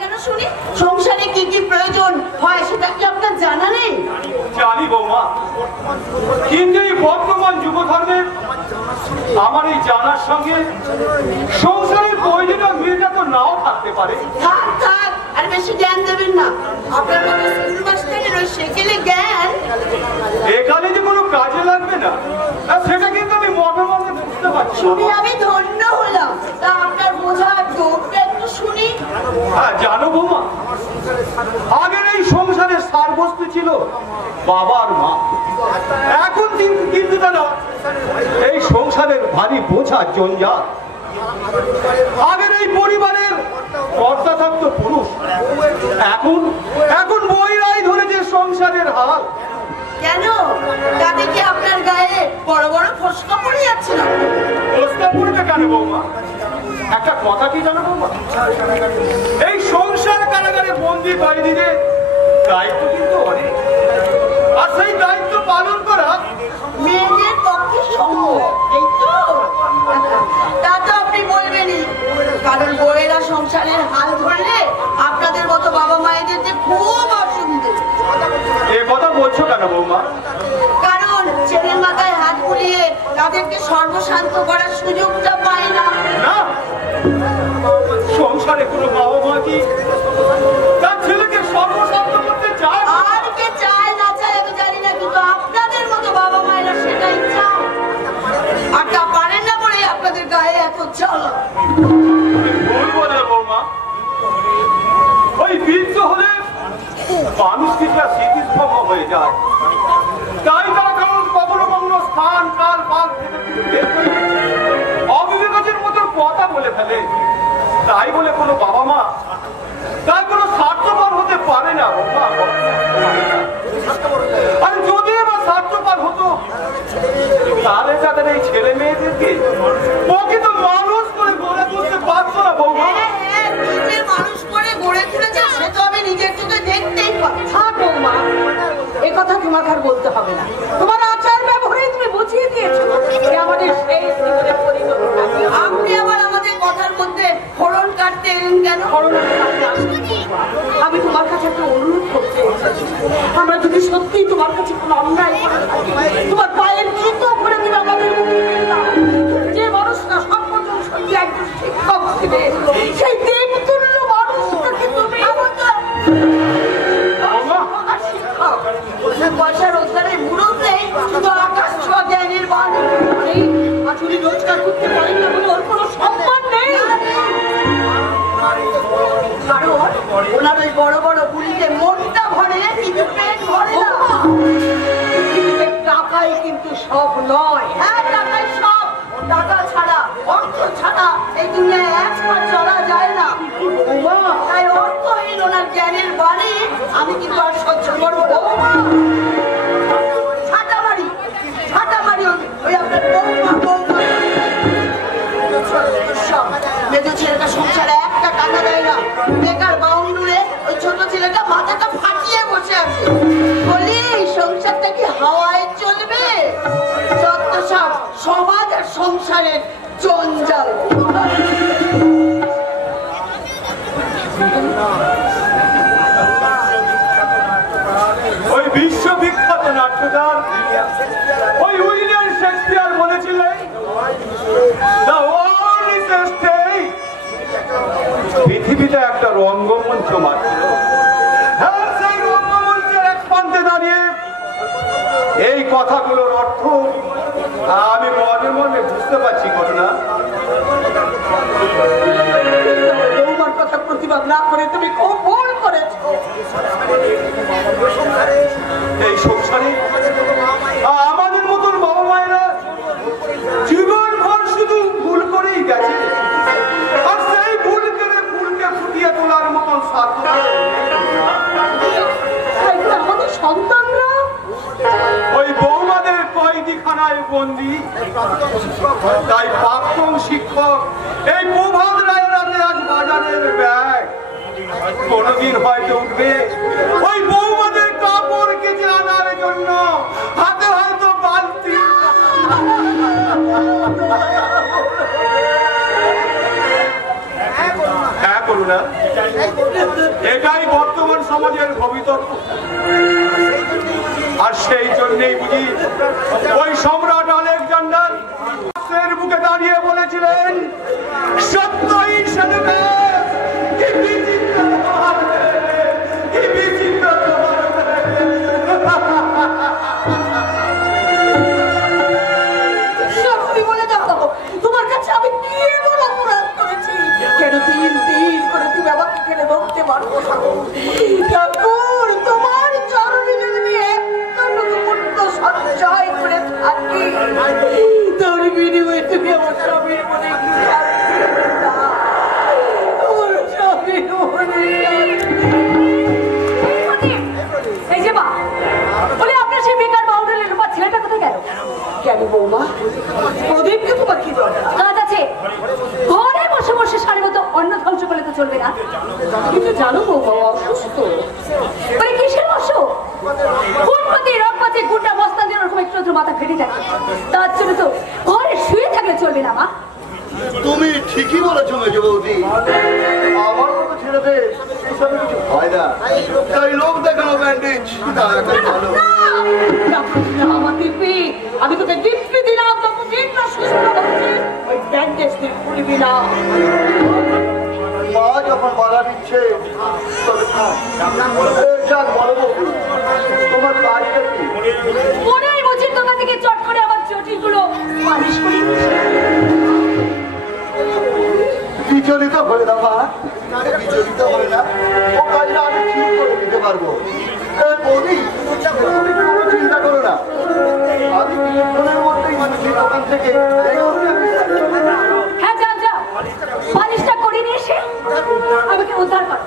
কেন শুনি? সংসারে কি কি প্রয়োজন হয় সেটা কি আপনার জানা নেই? জানি বৌমা, কিন্তু এই বর্তমান যুগ ধর্মে আমার এই জানার সঙ্গে সংসারের প্রয়োজনীয় মিলটা তো নাও থাকতে পারে। থাক থাক, আর বেশি জ্ঞান দেবেন না। আপনার মতো স্কুল মাস্টারের ওই সেকেলে জ্ঞান এখানে যে কোনো কাজে লাগবে না সেটা কিন্তু আমি মনে মনে বুঝতে পারছি। শুনে আমি ধন্য হলাম। তা আপনার বোঝার জোরটা একটু শুনি। হ্যাঁ জানো বৌমা, আগের এই সংসারের সার বস্তু ছিল বাবার মা, এখন কিন্তু তারা এই সংসারের ভারী বোঝা জঞ্জাল। আগের এই পরিবারের কর্তা থাকতো পুরুষ, এখন বইরাই ধরেছে সংসারের হাল। কেন? তাতে কি আপনার গায়ে বড় বড় ফসকা পড়ে যাচ্ছে না? ফসকা পড়বে কেন বৌমা? একটা কথা কি জানো বৌমা, এই সংসার কারাগারে বন্দি কয়েদিদের দায়িত্ব কিন্তু অনেক, আর সেই দায়িত্ব পালন করা মেয়েদের পক্ষে সম্ভব, এই তো? তা তো আপনি বলবেনই, কারণ বউয়েরা সংসারের হাল ধরলে আপনাদের মতো বাবা মায়েদের যে খুব অসুবিধে। এ কথা বলছো কেন বৌমা? কারণ ছেলের মাথায় হাত বুলিয়ে তাদেরকে সর্বশান্ত করার সুযোগটা পায় না। না, সংসারে কোনো বাবা মা কি তার ছেলেকে সর্বশান্ত করতে চায়? আর কে চায় না চায় আমি জানি না, কিন্তু আপনাদের মতো বাবা মায়েরা সেটাই চায়। আর তা পারেন না বলে আপনাদের গায়ে এত জ্বালা। ভুল বলে বৌমা, ওই বৃদ্ধ হলে মানুষ কিছুটা স্মৃতিভঙ্গ হয়ে যায়, তাই তারা কারণ কখনো কখনো স্থান কাল পাল অবিবেকের মতো কথা বলে ফেলে। তাই বলে কোনো বাবা মা তাই কোনো স্বার্থপর হতে পারে না বৌমা। আর যদি বা স্বার্থপর হতো তাহলে তাদের এই ছেলে মেয়েদেরকে প্রকৃত মানুষ করে গড়ে তুলতে পারতো না বৌমা। নিজের মানুষ করে গড়ে তুলেছে সে তো আমি নিজের চোখে দেখতেই পাচ্ছি। হ্যাঁ বৌমা, এ কথা তোমাকে আর বলতে হবে না। তোমার আচার ব্যবহারে তুমি বুঝিয়ে দিয়েছো যে আমাদের সেই জীবনে পরিণত। আপনি আবার আমাদের কথার মধ্যে ফোড়ন কাটতে এলেন কেন? আমি তোমার কাছে একটা অনুরোধ করতে এসেছি। আমরা যদি সত্যি তোমার কাছে কোনো অন্যায় করে থাকি, তোমার পায়ের জুতো করে দিবে আমাদের যে মানুষটা সর্বজন সত্যি একজন শিক্ষক ছিলেন, সেই দেবতুল্য মানুষটাকে তুমি শিক্ষক পয়সা রোজগারের মুরত নেই, শুধু আকাশ ছোঁয়া জ্ঞানের বাণী। আসলে রোজগার করতে পারেন না বলে ওর কোনো সম্মান নেই। কারণ ওনার ওই বড় বড় গুলিতে মনটা ভরে কিন্তু পেট ভরে না। টাকাই কিন্তু সব নয়। হ্যাঁ টাকাই সব, টাকা ছাড়া অর্থ ছাড়া এই দুনিয়ায় এক পা চলা যায় না। তাই অর্থহীন ওনার জ্ঞানের বাণী আমি কিন্তু আর সহ্য করবো না। ছাটামারি ওই আপনার বৌমা মেজো ছেলেটা সংসারে একটা টাকা দেয় না, বেকার বাউন্ডুরে ওই ছোট ছেলেটা মাথাটা ফাটিয়ে বসে আছে। বলি এই সংসারটা কি হাওয়ায় চলবে? যত সব সমাজ আর সংসারের জঞ্জাল। ওই বিশ্ববিখ্যাত নাট্যকার ওই উইলিয়াম শেক্সপিয়ার বলেছিলেন, "The world is a stage." পৃথিবীতে একটা রঙ্গমঞ্চ মাত্র। হ্যাঁ, সেই রঙ্গমঞ্চের এক প্রান্তে দাঁড়িয়ে এই কথাগুলোর অর্থ আমি মনে মনে বুঝতে পারছি। ঘটনা বৌমার কথা প্রতিবাদ না করে তুমি খুব ভুল করেছো। এই সংসারে আমাদের মতন বাবা মায়েরা জীবন ভর শুধু ভুল করেই গেছে, আর সেই ভুলকে ফুটিয়ে তোলার মতন আমাদের সন্তানরা ওই বৌমাদের কয়েদিখানায় বন্দি। তাই প্রাক্তন শিক্ষক এই প্রভাত রায়ের আজ বাজারের ব্যাগ কোনদিন হয়তো উঠবে ওই বৌমাদের কাপড় কেচে আনার জন্য, হাতে হয়তো বালতি। হ্যাঁ করুণা, এটাই বর্তমান সমাজের ভবিতব্য। আর সেই জন্যই বুঝি ওই সম্রাট আলেকজান্ডার বুকে দাঁড়িয়ে বলেছিলেন, সত্যই সেদিকে কি বিচিত্র তোমার প্রেম, কি বিচিত্র তোমার প্রেম। সত্যি বলে দাও, তোমার কাছে আমি কি এমন অপরাধ করেছি? কেন তিন তিন করে তুমি আমাকে কেন ধরতে পারবো? ঠাকুর, তোমার চরণে যদি এতটুকু পুণ্য সঞ্চয় করে থাকি, তোর বিনিময়ে তুমি আমার স্বামীর মনে কি শান্তি দেবে না? আমার স্বামীর মনে এই যে মা বলে আপনার সেই বেকার বাউন্ডারি লোপা ছেলেটা কোথায় গেল? কেন বৌমা, প্রদীপকে তোমার কি দরকার? কাজ আছে, ঘরে বসে বসে সারি মতো অন্ন ধ্বংস করলে তো চলবে না। কিন্তু জানো বৌমা, অসুস্থ। মানে কিসের অসুখ? ফুটপাতি রকপাতি গুন্ডা বস্তা দিয়ে ওরকম একটু মাথা ফেটে যায়, তার জন্য তো ঘরে শুয়ে থাকলে চলবে না মা। তুমি ঠিকই বলেছো মেজো বৌদি, আমার মতো ছেলেদের এইসব কিছু হয় না, তাই লোক দেখানো ব্যান্ডেজ আমার দিব্যি, আমি তোকে দিব্যি দিলাম, তখন দিন না সুস্থ হচ্ছে, ওই ব্যান্ডেজ দিয়ে খুলবি না। মা যখন বাধা দিচ্ছে তবে যাক বলো বৌদি, তোমার কাজটা কি? মনে হয় বুঝির দোকান থেকে চট করে আমার চটিগুলো মালিশ করে বিচলিত হয়ে না মা, বিচলিত হয়ে না, ও কাজটা আমি ঠিক করে দিতে পারবো। বৌদি, তুমি কোনো চিন্তা করো না, আমি কিছুক্ষণের মধ্যেই মানুষের দোকান থেকে হ্যাঁ যাও যাও, মালিশটা করে নিয়ে এসে আমাকে উদ্ধার কর।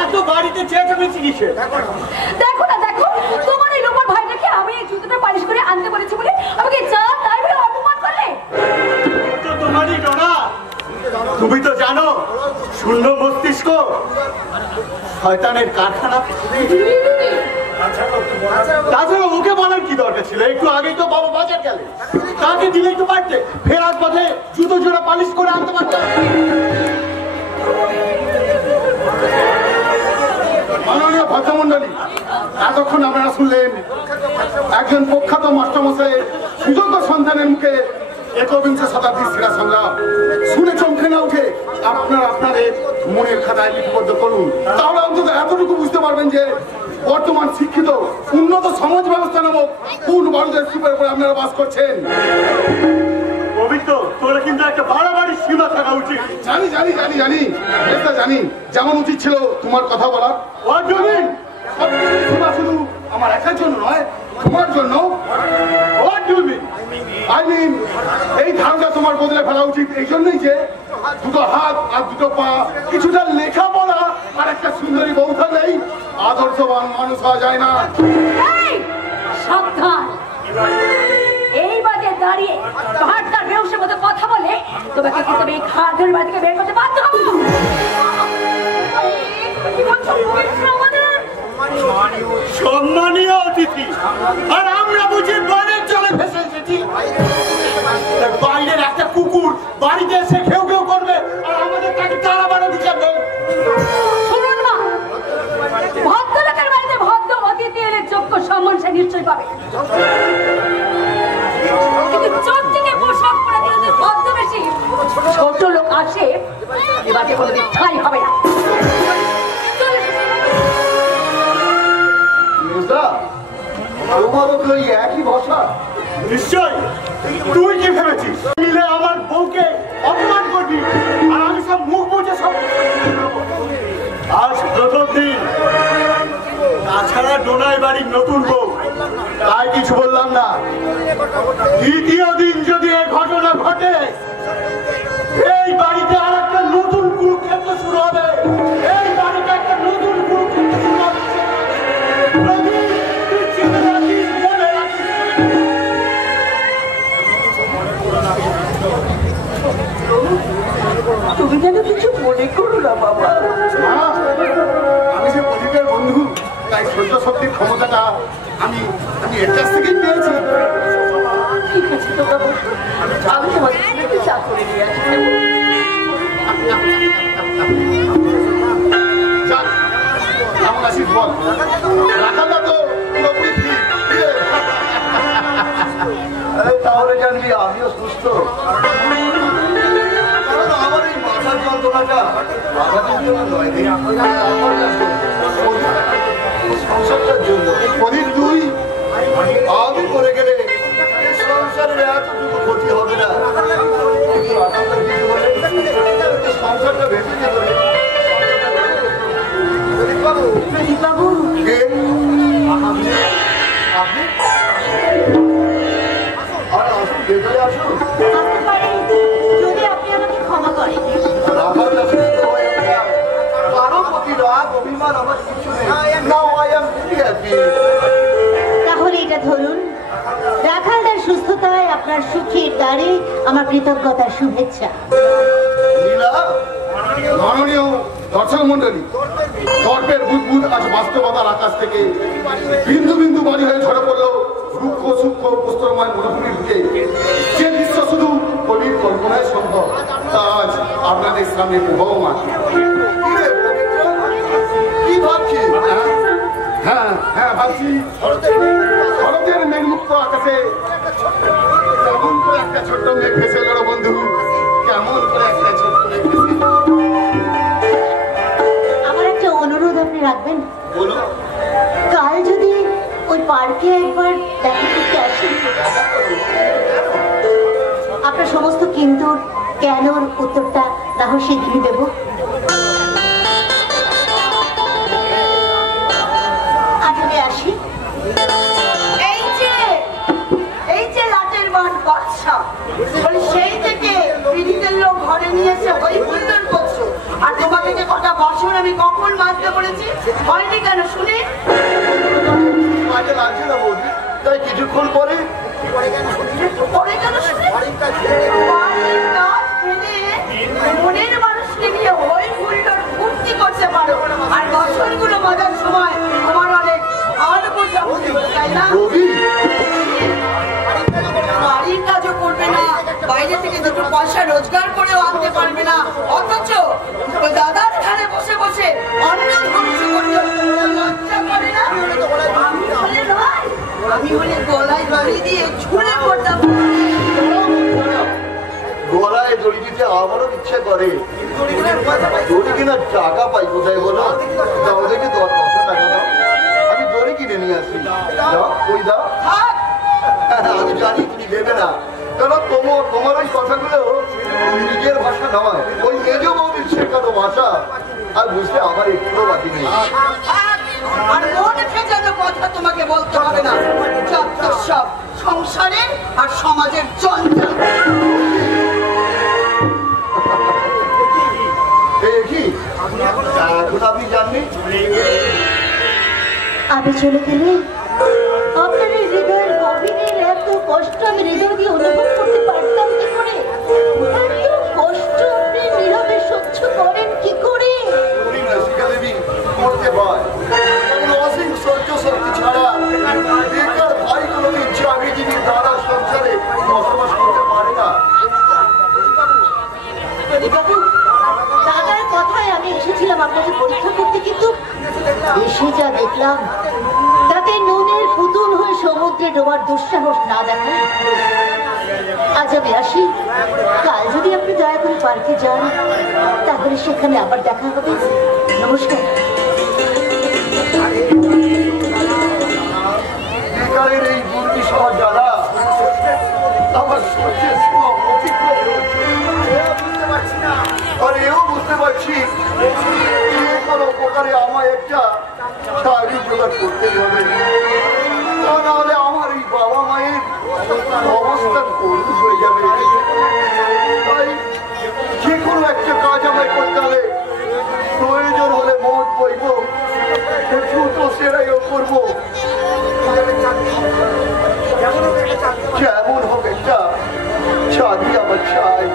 এত বাড়িতে চেঁচামেচি কিসে? দেখো না দেখো, তোমার এই লোকের ভাইটাকে আমি এই জুতোটা পালিশ করে আনতে বলেছি বলে আমাকে যা তাই বলে অপমান করলে। তোমারই ডোনা, তুমি তো জানো শূন্য মস্তিষ্ক শয়তানের কারখানা। তাছাড়া ওকে বলার কি দরকার ছিল? একটু আগেই তো বাবা বাজার গেলে, তাকে দিলে একটু পারতে, ফেরার পথে জুতো জোড়া পালিশ করে আনতে পারতে। মাননীয় ভদ্রমন্ডলী, এতক্ষণ আপনারা শুনলেন একজন প্রখ্যাত মাস্টারমশাইয়ের সুযোগ্য সন্তানের মুখে একবিংশ শতাব্দীর সেরা সংগ্রাম। শুনে চমকে না উঠে আপনারা আপনাদের মনের খাতায় লিপিবদ্ধ করুন, তাহলে অন্তত এতটুকু বুঝতে পারবেন যে বর্তমান শিক্ষিত উন্নত সমাজ ব্যবস্থা নামক কোন বারুদের স্তূপের উপরে আপনারা বাস করছেন। পবিত্র, তোরা কিন্তু একটা বাড়াবাড়ি সীমা থাকা উচিত। জানি জানি জানি জানি, এটা জানি, যেমন উচিত ছিল তোমার কথা বলা। অর্জুন, শুধু আমার একার জন্য নয়, তোমার জন্য। আই মিন, এই ধারণা তোমার বদলে ফেলা উচিত এই জন্যই যে দুটো হাত আর দুটো পা, কিছুটা লেখাপড়া আর একটা সুন্দরী বউ থাকলেই আদর্শবান মানুষ হওয়া যায় না। এই সাবধান, এই বাজে দাঁড়িয়ে পাহাড়টার বেউসের মতো কথা বলে তোমাকে কিন্তু এই খাদ্যের বাড়ি থেকে বের করতে বাধ্য হবো। সম্মানীয় অতিথি, আর আমরা বুঝি বনের জলে ভেসে এসেছি। বাইরের একটা কুকুর বাড়িতে এসে ঘেউ ঘেউ করবে আর আমাদের তাকে তাড়া বাড়া দিতে হবে। শুনুন না, ভদ্রলোকের বাড়িতে ভদ্র অতিথি এলে যোগ্য সম্মান সে নিশ্চয়ই পাবে, কিন্তু চোখ থেকে পোশাক পরে যদি ভদ্র বেশি ছোট লোক আসে, এবারে কোনোদিন ঠাঁই হবে না। তোমারও কি ওই একই ভাষা? নিশ্চয়। তুই কি ভেবেছিস মিলে আমার বউকে অপমান করবি আর আমি সব মুখ বুঝে সব? আজ প্রথম দিন, তাছাড়া ডোনাই বাড়ির নতুন বউ, তাই কিছু বললাম না। দ্বিতীয় দিন যদি এই ঘটনা ঘটে, এই বাড়িতে আর একটা নতুন কুরুক্ষেত্র শুরু হবে। এই বাড়িতে একটা নতুন কুরুক্ষেত্র শুরু হবে। তুই চিন্তা রাখিস, মনে রাখিস। তুমি যেন কিছু মনে করো না বাবা। আমি যে প্রদীপের বন্ধু, তাই সহ্য শক্তির ক্ষমতাটা আমি এর কাছ থেকেই পেয়েছি। ঠিক আছে তোমরা বসো, আমি তোমাদের চা করে নিয়ে আসবো। যন্ত্রণাটা আমাদের জন্য নয় রে, সংসারটার জন্য। প্রদীপ তুই আমি করে গেলে সংসারের এতটুকু ক্ষতি হবে না, কিন্তু আনন্দ কিছু বলে সংসারটা ভেসে যেত রে। প্রদীপ বাবু, কে? আপনি? আর আসুন, ভেতরে আসুন। আসতে পারি যদি আপনি আমাকে ক্ষমা করেন। রাখাল দাস সুস্থ হয়ে গেল। কারো প্রতি রাগ অভিমান আমার কিছু নেই। Now I am very happy. তাহলে এটা ধরুন, রাখালদার সুস্থতায় আপনার সুখের দ্বারে আমার কৃতজ্ঞতার শুভেচ্ছা। নীলা, মাননীয় দর্শক মন্ডলী, গল্পের বুদবুদ আজ বাস্তবতার আকাশ থেকে বিন্দু বিন্দু বাড়ি হয়ে ঝরে পড়লো রুক্ষ সূক্ষ্ম প্রস্তরময় মরুভূমির দিকে। যে দৃশ্য শুধু কবির কল্পনায় সম্ভব, তা আজ আপনাদের সামনে প্রবহমান। কি রে পবিত্র? কি ভাবছিস? হ্যাঁ হ্যাঁ ভাবছি, শরতের মেঘমুক্ত আকাশে কেমন করে একটা ছোট্ট মেঘ ভেসে এলো রে বন্ধু, কেমন করে একটা ছোট্ট মেঘ ভেসে এলো। আমার একটা অনুরোধ আপনি রাখবেন? বলো। কাল যদি ওই পার্কে একবার দেখা করতে আসেন, আপনার সমস্ত কিন্তু কেনর উত্তরটা না হয় শীঘ্রই দেব। আজ আমি আসি। এই যে লাটের মান বাদশা, বলি সেই থেকে পীড়িতের লোক ঘরে নিয়েছে ওই ফুলদার করছো, আর তোমাকে যে কটা বাসন আমি কখন মাজতে বলেছি হয়নি কেন শুনে? কাজে লাগছে না বৌদি, তাই কিছুক্ষণ পরে পরে কেন শুনে? বাড়ির কাজ ফেলে মনের মানুষকে নিয়ে ওই ফুলটার ফুর্তি করতে পারো, আর বাসনগুলো মাজার সময় আমার অনেক আর বোঝা উচিত, তাই না? রবি, বাড়ির কাজও করবে না, বাইরে থেকে দুটো পয়সা রোজগার করেও আনতে পারবে না, অথচ ওই দাদার ধারে বসে বসে অন্ন ধ্বংস করতে লজ্জা করে না? আমি হলে গলায় দড়ি দিয়ে ঝুলে পড়তাম। গলায় দড়ি দিতে আমারও ইচ্ছে করে, দড়ি কেনার টাকা পাই কোথায় বলো? দাও দেখি 10 টাকা দাও, আমি দড়ি কিনে নিয়ে আসি। দাও, ওই দাও। থাক, আমি জানি তুমি দেবে না, কারণ তোমার ওই কথাগুলো নিজের ভাষা নয়, ওই মেজ বৌদির শেখানো ভাষা, আর বুঝতে আমার একটুও বাকি নেই। থাক, আর মন ভেজানো কথা তোমাকে বলতে হবে না, যত সব সংসারের আর সমাজের জঞ্জাল। কি এখন আপনি জাননি? আমি চলে গেলে আপনার এই হৃদয়ের গভীরের এত কষ্ট আমি হৃদয় দিয়ে অনুভব করতে পারতাম কি করে? এত কষ্ট আপনি নীরবে সহ্য করেন কি করে? শিখা দেবী করতে পায়, কারণ অসীম সহ্য শক্তি ছাড়া বেকার ভাই কোনোদিন চাকরিজীবীর দ্বারা সংসারে বসবাস করতে পারে না। প্রদীপবাবু, দাদার কথায় আমি এসেছিলাম আপনাকে পরীক্ষা করতে, কিন্তু এসে যা দেখলাম তাতে নুনের পুতুল হয়ে সমুদ্রে ডোবার দুঃসাহস না দেখায়। আজ আমি আসি, কাল যদি আপনি দয়া করে পার্কে যান তাহলে সেখানে আবার দেখা হবে। নমস্কার। বেকারের এই দুর্বিষহ জ্বালা আমার সহ্যের সীমা অতিক্রম করছে, আর এও বুঝতে পারছি কোনো প্রকারে আমায় একটা চাকরি জোগাড় করতেই হবে, তা নাহলে আমার এই বাবা মায়ের অবস্থা করুণ হয়ে যাবে। তাই যে কোনো একটা কাজ আমায় করতে হবে, প্রয়োজন হলে মদ বইব, জুতো সেরাইও করবো, কেমন হোক একটা চাকরি আমার চাই।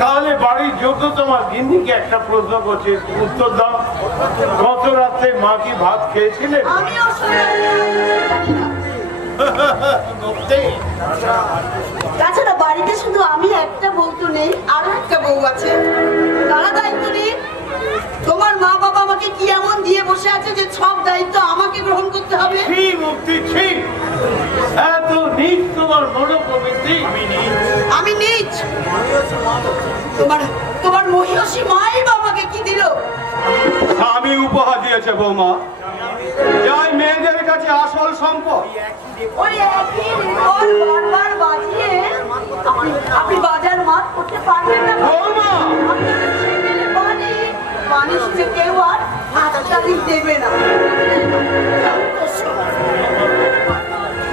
তাহলে বাড়ির যত তোমার গিন্নিকে একটা প্রশ্ন করছে, উত্তর দাও। গত রাত্রে মা কি ভাত খেয়েছিলেন? আমিও তাছাড়া বাড়িতে শুধু আমি একটা বউ তো নেই, আরো একটা বউ আছে, তারা দায়িত্ব নেই। তোমার মা বাবা আমাকে কি এমন দিয়ে বসে আছে যে সব দায়িত্ব আমাকে গ্রহণ করতে হবে? মুক্তি ঠিক, এত নিজ তোমার মনোপ্রবৃত্তি। আমি নিজ? তোমার মহিষী মাই বাবাকে কি দিল? স্বামী উপহার দিয়েছে বৌমা, যাই মেয়েদের কাছে আসল সম্পদ। ওই একই রেকর্ড বারবার বাজিয়ে আপনি বাজার মাত করতে পারবেন না বৌমা। আপনাদের ছেলে পানি শুনে কেউ আর হাততালি দেবে না।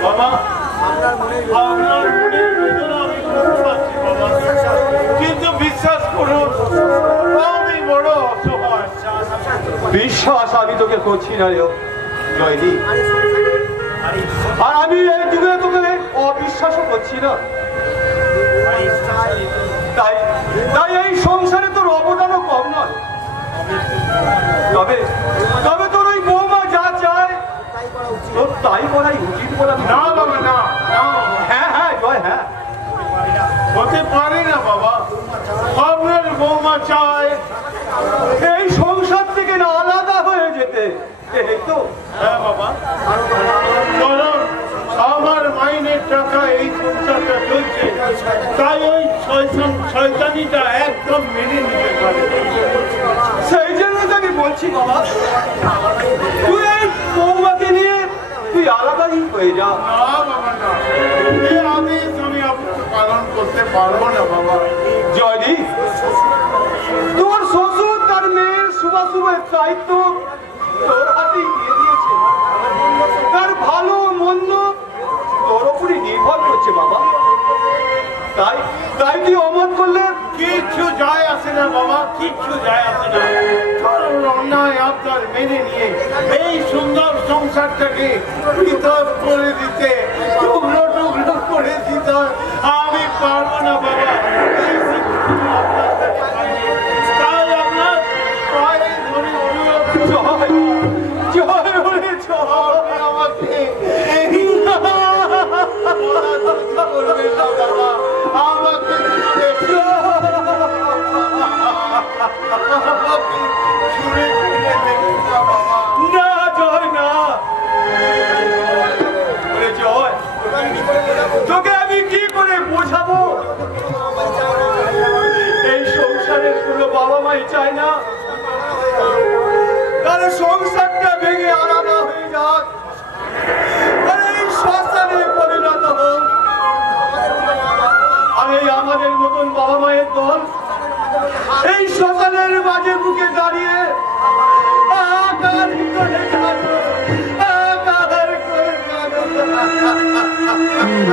বাবা, আপনার মনের বেদনা আমি বুঝতে পারছি বাবা, কিন্তু বিশ্বাস করুন আমি বড় অসহায়। বিশ্বাস আমি তোকে করছি না রে জয়দী, আর আমি এই যুগে তোকে অবিশ্বাসও করছি না। তাই তাই এই সংসারে তোর অবদানও কম নয়। তবে তবে তোর ওই বৌমা যা চায় তোর তাই করাই উচিত বলে। না বাবা, না। হ্যাঁ হ্যাঁ জয়, হ্যাঁ হতে পারে না বাবা, আপনার বৌমা চায় এই সংসার থেকে না আলাদা হয়ে যেতে। এই তো হ্যাঁ বাবা, কারণ আমার মাইনের টাকা এই সংসারটা চলছে, তাই ওই শয়তানিটা একদম মেনে নিতে পারে। সেই জন্য তো আমি বলছি বাবা, তুই এই বৌমাকে নিয়ে তুই আলাদাই হয়ে যা। না বাবা, না, এই আদেশ আমি আপনাকে পালন করতে পারবো না বাবা। জয়দী, তোর শ্বশুর তার মেয়ের শুভাশুভের দায়িত্ব তোর হাতেই দিয়ে দিয়েছে। তার ভালো মন্দ তোর উপরই নির্ভর করছে বাবা। তাই তাই তুই অমত করলে কিচ্ছু যায় আসে না বাবা, কিচ্ছু যায় আসে না। কারণ অন্যায় আপনার মেনে নিয়ে এই সুন্দর সংসারটাকে পৃথক করে দিতে, টুকরো টুকরো করে দিতে আমি পারবো না বাবা। এই শিক্ষা আপনার কাছে পাইনি। তাই আপনার পায়ে ধরে অনুরোধ জয় জয় বলে জয়। আপনি আমাকে এই করবেন না বাবা, আমাকে না জয় না, ওরে জয়, তোকে আমি কি করে বোঝাবো? এই সংসারে কোনো বাবা মাই চায় না তার সংসারটা ভেঙে আলাদা হয়ে যাক, আর এই শ্মশানে পরিণত হোক। আর এই আমাদের মতন বাবা মায়ের দল এই শ্মশানের মাঝে বুকে দাঁড়িয়ে আকার করে কাঁদো, আকার করে কাঁদো।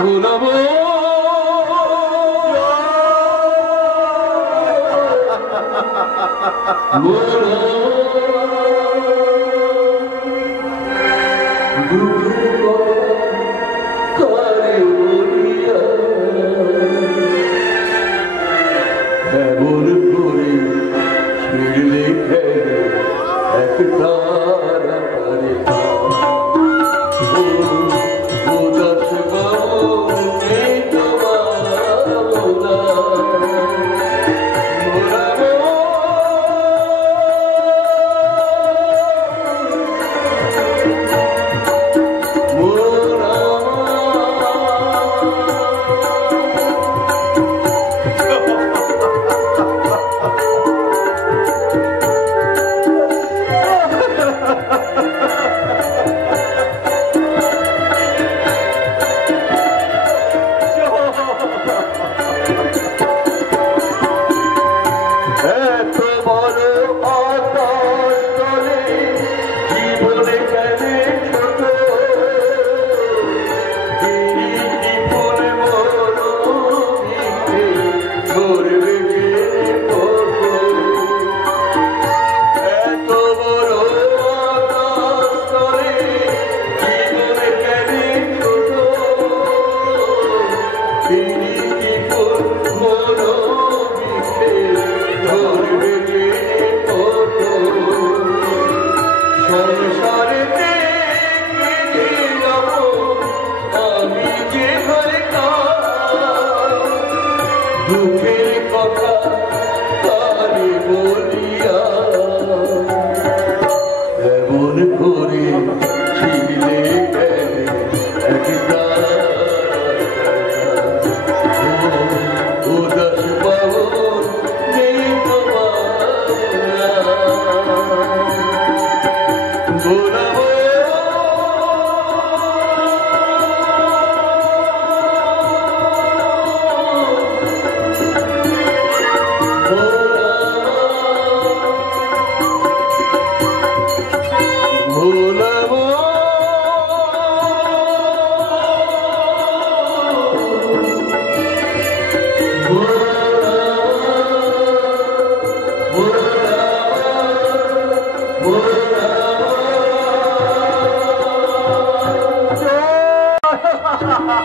ভুলবো এমন করে ছিড়লে একটা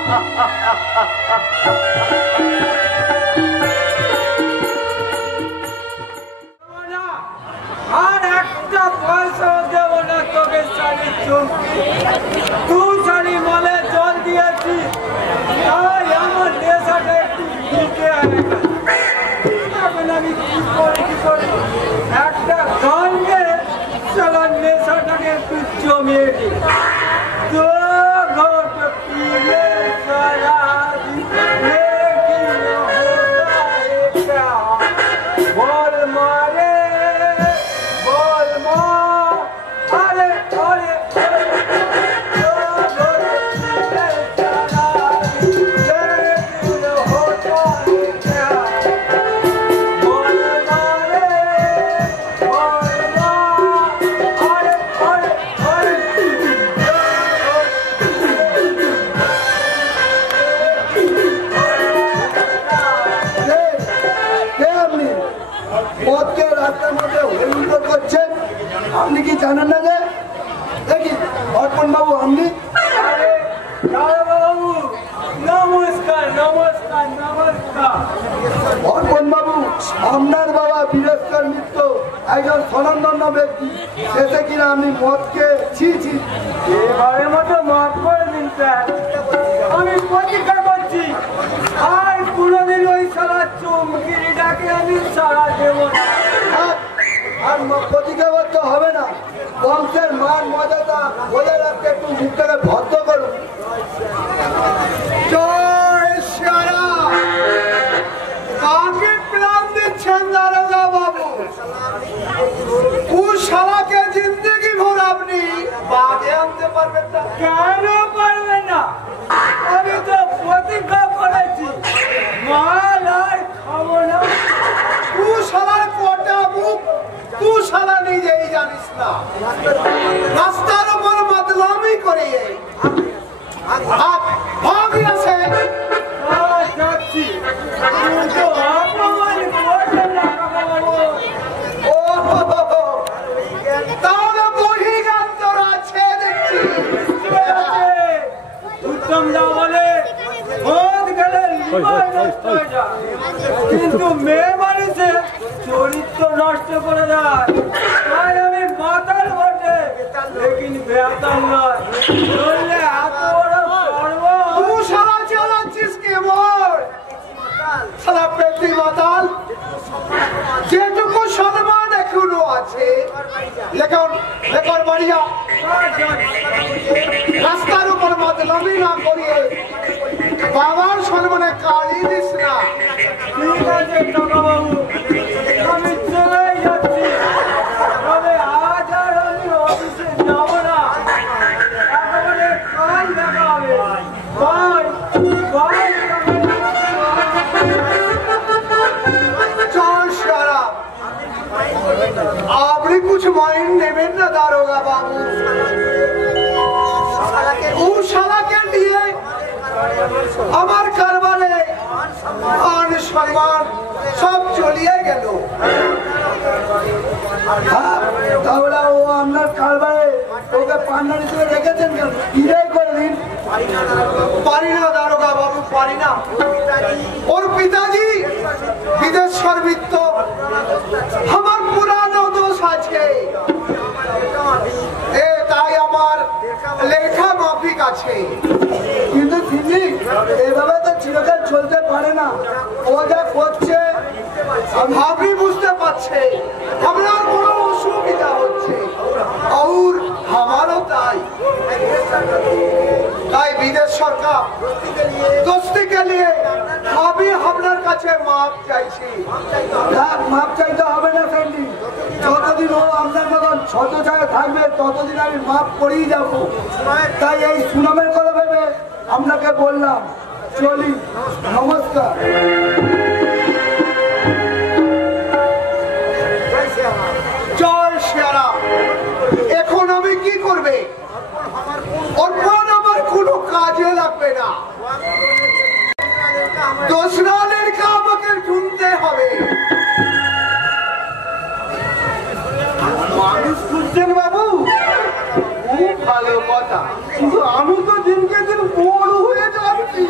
আর একটা পয়সা দেব না তোকে শাড়ি চমকি, তুই শাড়ি মলে জল দিয়েছি, তাই আমার নেশাটা একটু ঢুকে আমি কি করে একটা গান গেয়ে চালার নেশাটাকে একটু জমিয়ে দিই। তো ঘট পিলে সারা বল মারে বল মা আরে আরে রাস্তার মধ্যে হরিবল করছেন, আপনি কি জানেন না? যে দেখি অর্পণ বাবু, আপনি নমস্কার নমস্কার নমস্কার। অর্পণ বাবু, আপনার বাবা বীরেশ্বর মিত্র একজন স্বনামধন্য ব্যক্তি, শেষে কিনা আপনি মদকে ছি ছি। এবারের মতো মাফ করে দিন স্যার, আমি প্রতিজ্ঞা করছি আর কোনোদিন ওই সারা চমকিরিটাকে আমি সারা দেব না। আর প্রতিজ্ঞা করতে হবে না, বংশের মান মর্যাদা বলে রাখতে একটু মুখটাকে ভদ্র করুন। জয় শ্রীরাম। কাকে প্রাণ দিচ্ছেন দারোগা বাবু? ও শালাকে জিন্দগি ভর আপনি বাগে আনতে পারবেন না। কেন পারবে না? আমি তো প্রতিজ্ঞা করেছি মাল আর খাবো না। তু শালার কটা মুখ তু শালা নিজেই জানিস না। রাস্তার উপর বদনামি করে ভাগ আছে। যাচ্ছি কিন্তু অপমান করবে না। ও তাহলে বহির্গান্তর আছে দেখছি। উত্তম দা বলে মদ গেলে লিভার নষ্ট হয়ে যায়, কিন্তু মেয়ে মানুষের চরিত্র নষ্ট করে দেয়। তাই আমি মাতাল বটে, লেকিন বেতাল নয়। বললে এত বড় গর্ব। তু শালা চালাচ্ছিস কেমন? শালা পেটি মাতাল, যেটুকু সম্মান এখনো আছে লেখর বাড়িয়া রাস্তার উপর বদনামি না করিয়ে বাবার সম্মানে কালি দিস না। ঠিক আছে কাকাবাবু, আমি চলে যাচ্ছি, তবে আজ আর আমি অফিসে যাব না। একেবারে কাল দেখা হবে। Bye bye. चल शरा, आपने कुछ माइंड नेবেন না দারোগা বাবু। ও শালা के लिए আমার কারবারে মান সম্মান সব চলিয়ে গেল। তাহলে ও আপনার কারবারে ওকে পান্নার হিসেবে রেখেছেন কেন? বিদায় করে দিন। পারি না দারোগা বাবু, পারি না। ওর পিতাজি বিদেশ্বর মিত্র, আমার পুরানো দোষ আছে, তাই আমার লেখা মাফিক আছে। কিন্তু তিনি এভাবে তো চিরকাল চলতে পারে না। ও যা করছে আপনি বুঝতে পারছে আপনার বড় অসুবিধা হচ্ছে, और আমারও তাই বিদেশ সরকার দোস্তি কে লিয়ে আমি আপনার কাছে মাপ চাইছি। মাপ চাইতে হবে না ফ্রেন্ডলি, যতদিন ও আপনার মতন ছোট ছায়া থাকবে ততদিন আমি মাপ করেই যাব। তাই এই সুনামের কথা ভেবে আপনাকে বললাম, চলি, নমস্কার। জয় শ্রীরা। এখন আমি কি করবে? অর্পণ আমার কোনো কাজে লাগবে না। দোসরা লড়কা আমাকে ঢুনতে হবে। মানুষ খুঁজছেন বাবু, খুব ভালো কথা, কিন্তু আমি তো দিনকে দিন বড় হয়ে যাচ্ছি।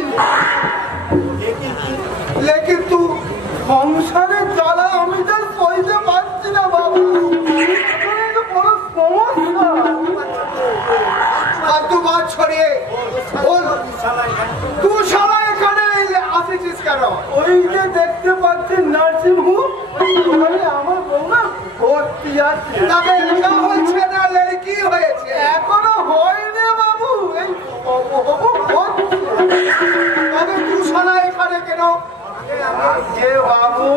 আছে মুখ, আমার বৌমা ভর্তি আছে। তবে এটা হচ্ছে না লড়কি হয়েছে? এখনো হয়নি বাবু, এই হবো হচ্ছে। তবে দূষণা এখানে কেন? যে বাবু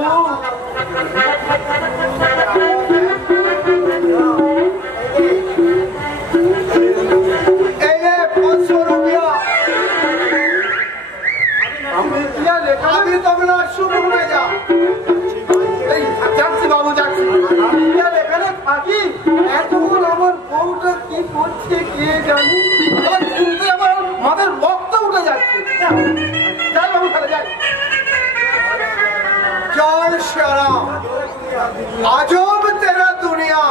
এই নে 500 রুপিয়া। আমি তবে না শুরু হয়ে যা। এই যাচ্ছি বাবু, যাচ্ছি। আমি আর এখানে থাকি, এখন আমার বউটা কি করছে কে জানি, আমার চিনতে আমার মাথার রক্ত উঠে যাচ্ছে। যাই বাবু, তাহলে যাই। जय श्री राम। अजब तेरा दुनिया,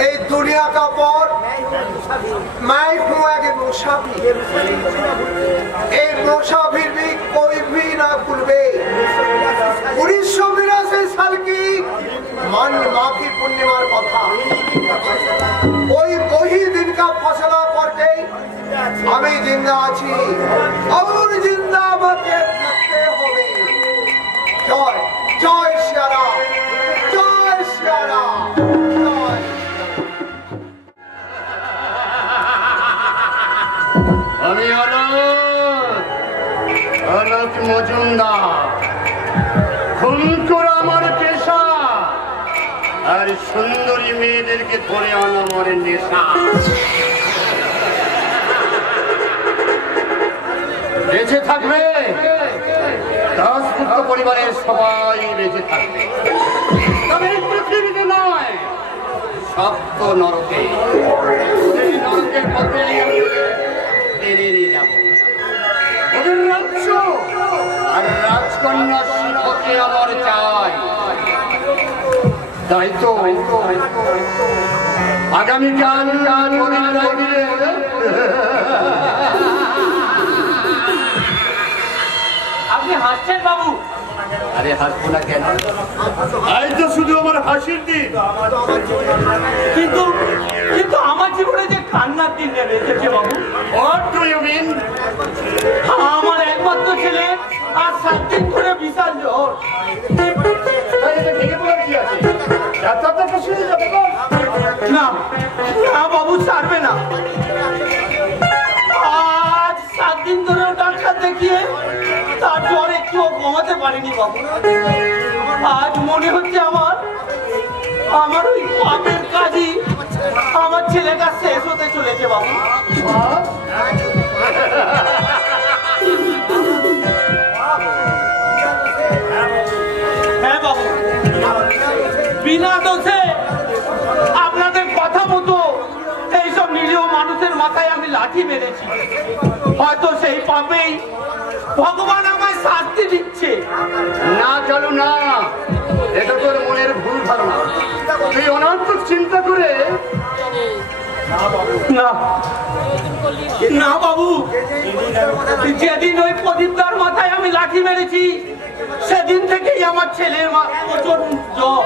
ये दुनिया का पर मैं हूँ एक मुसाफिर। एक मुसाफिर भी कोई भी ना भूलवे। 1982 साल की मान माँ की पूर्णिमा कथा, वही दिन का फैसला करके हमें जिंदा आছি और जिंदा আমাকে থাকতে হবে। জয় জয় শ্রী রাম, জয় শ্রী রাম, জয়। আমি অলোক মজুমদার। খুন করা আমার পেশা, আর সুন্দরী মেয়েদেরকে ধরে আনা আমার নেশা। বেঁচে থাকবে দাসপুত্র পরিবারের সবাই বেঁচে থাকবে, তবে এই পৃথিবীতে নয়, সপ্ত নরকে। এই নরকের পথে বেরিয়ে যাব। ওদের রাজ্য আর রাজকন্যা শিখকে আমার চাই। তাই তো আগামীকাল আপনি হাসছেন বাবু? আরে হাসবো না কেন, আজ তো শুধু আমার হাসির দিন। কিন্তু কিন্তু আমার জীবনে যে কান্নার দিন নেমে এসেছে বাবু। What do you mean? আমার একমাত্র ছেলে আর 7 দিন ধরে বিশাল জ্বর। না না বাবু, ছাড়বে না। আজ 7 দিন ধরে ডাক্তার দেখিয়ে তার জ্বর একটুও কমাতে পারিনি বাবু। আজ মনে হচ্ছে আমার ওই পাপের কাজই আমার ছেলেটা শেষ হতে চলেছে বাবু। হ্যাঁ বাবু, বিনা দোষে আপনাদের কথা মতো এইসব নিরীহ মানুষের মাথায় আমি লাঠি মেরেছি। হয়তো সেই পাপেই ভগবান আমায় শাস্তি দিচ্ছে। না চলো না, এটা তোর মনের ভুল ধারণা। তুই অনর্থক চিন্তা করে না না বাবু, যেদিন ওই প্রদীপদার মাথায় আমি লাঠি মেরেছি সেদিন থেকেই আমার ছেলের প্রচন্ড জ্বর।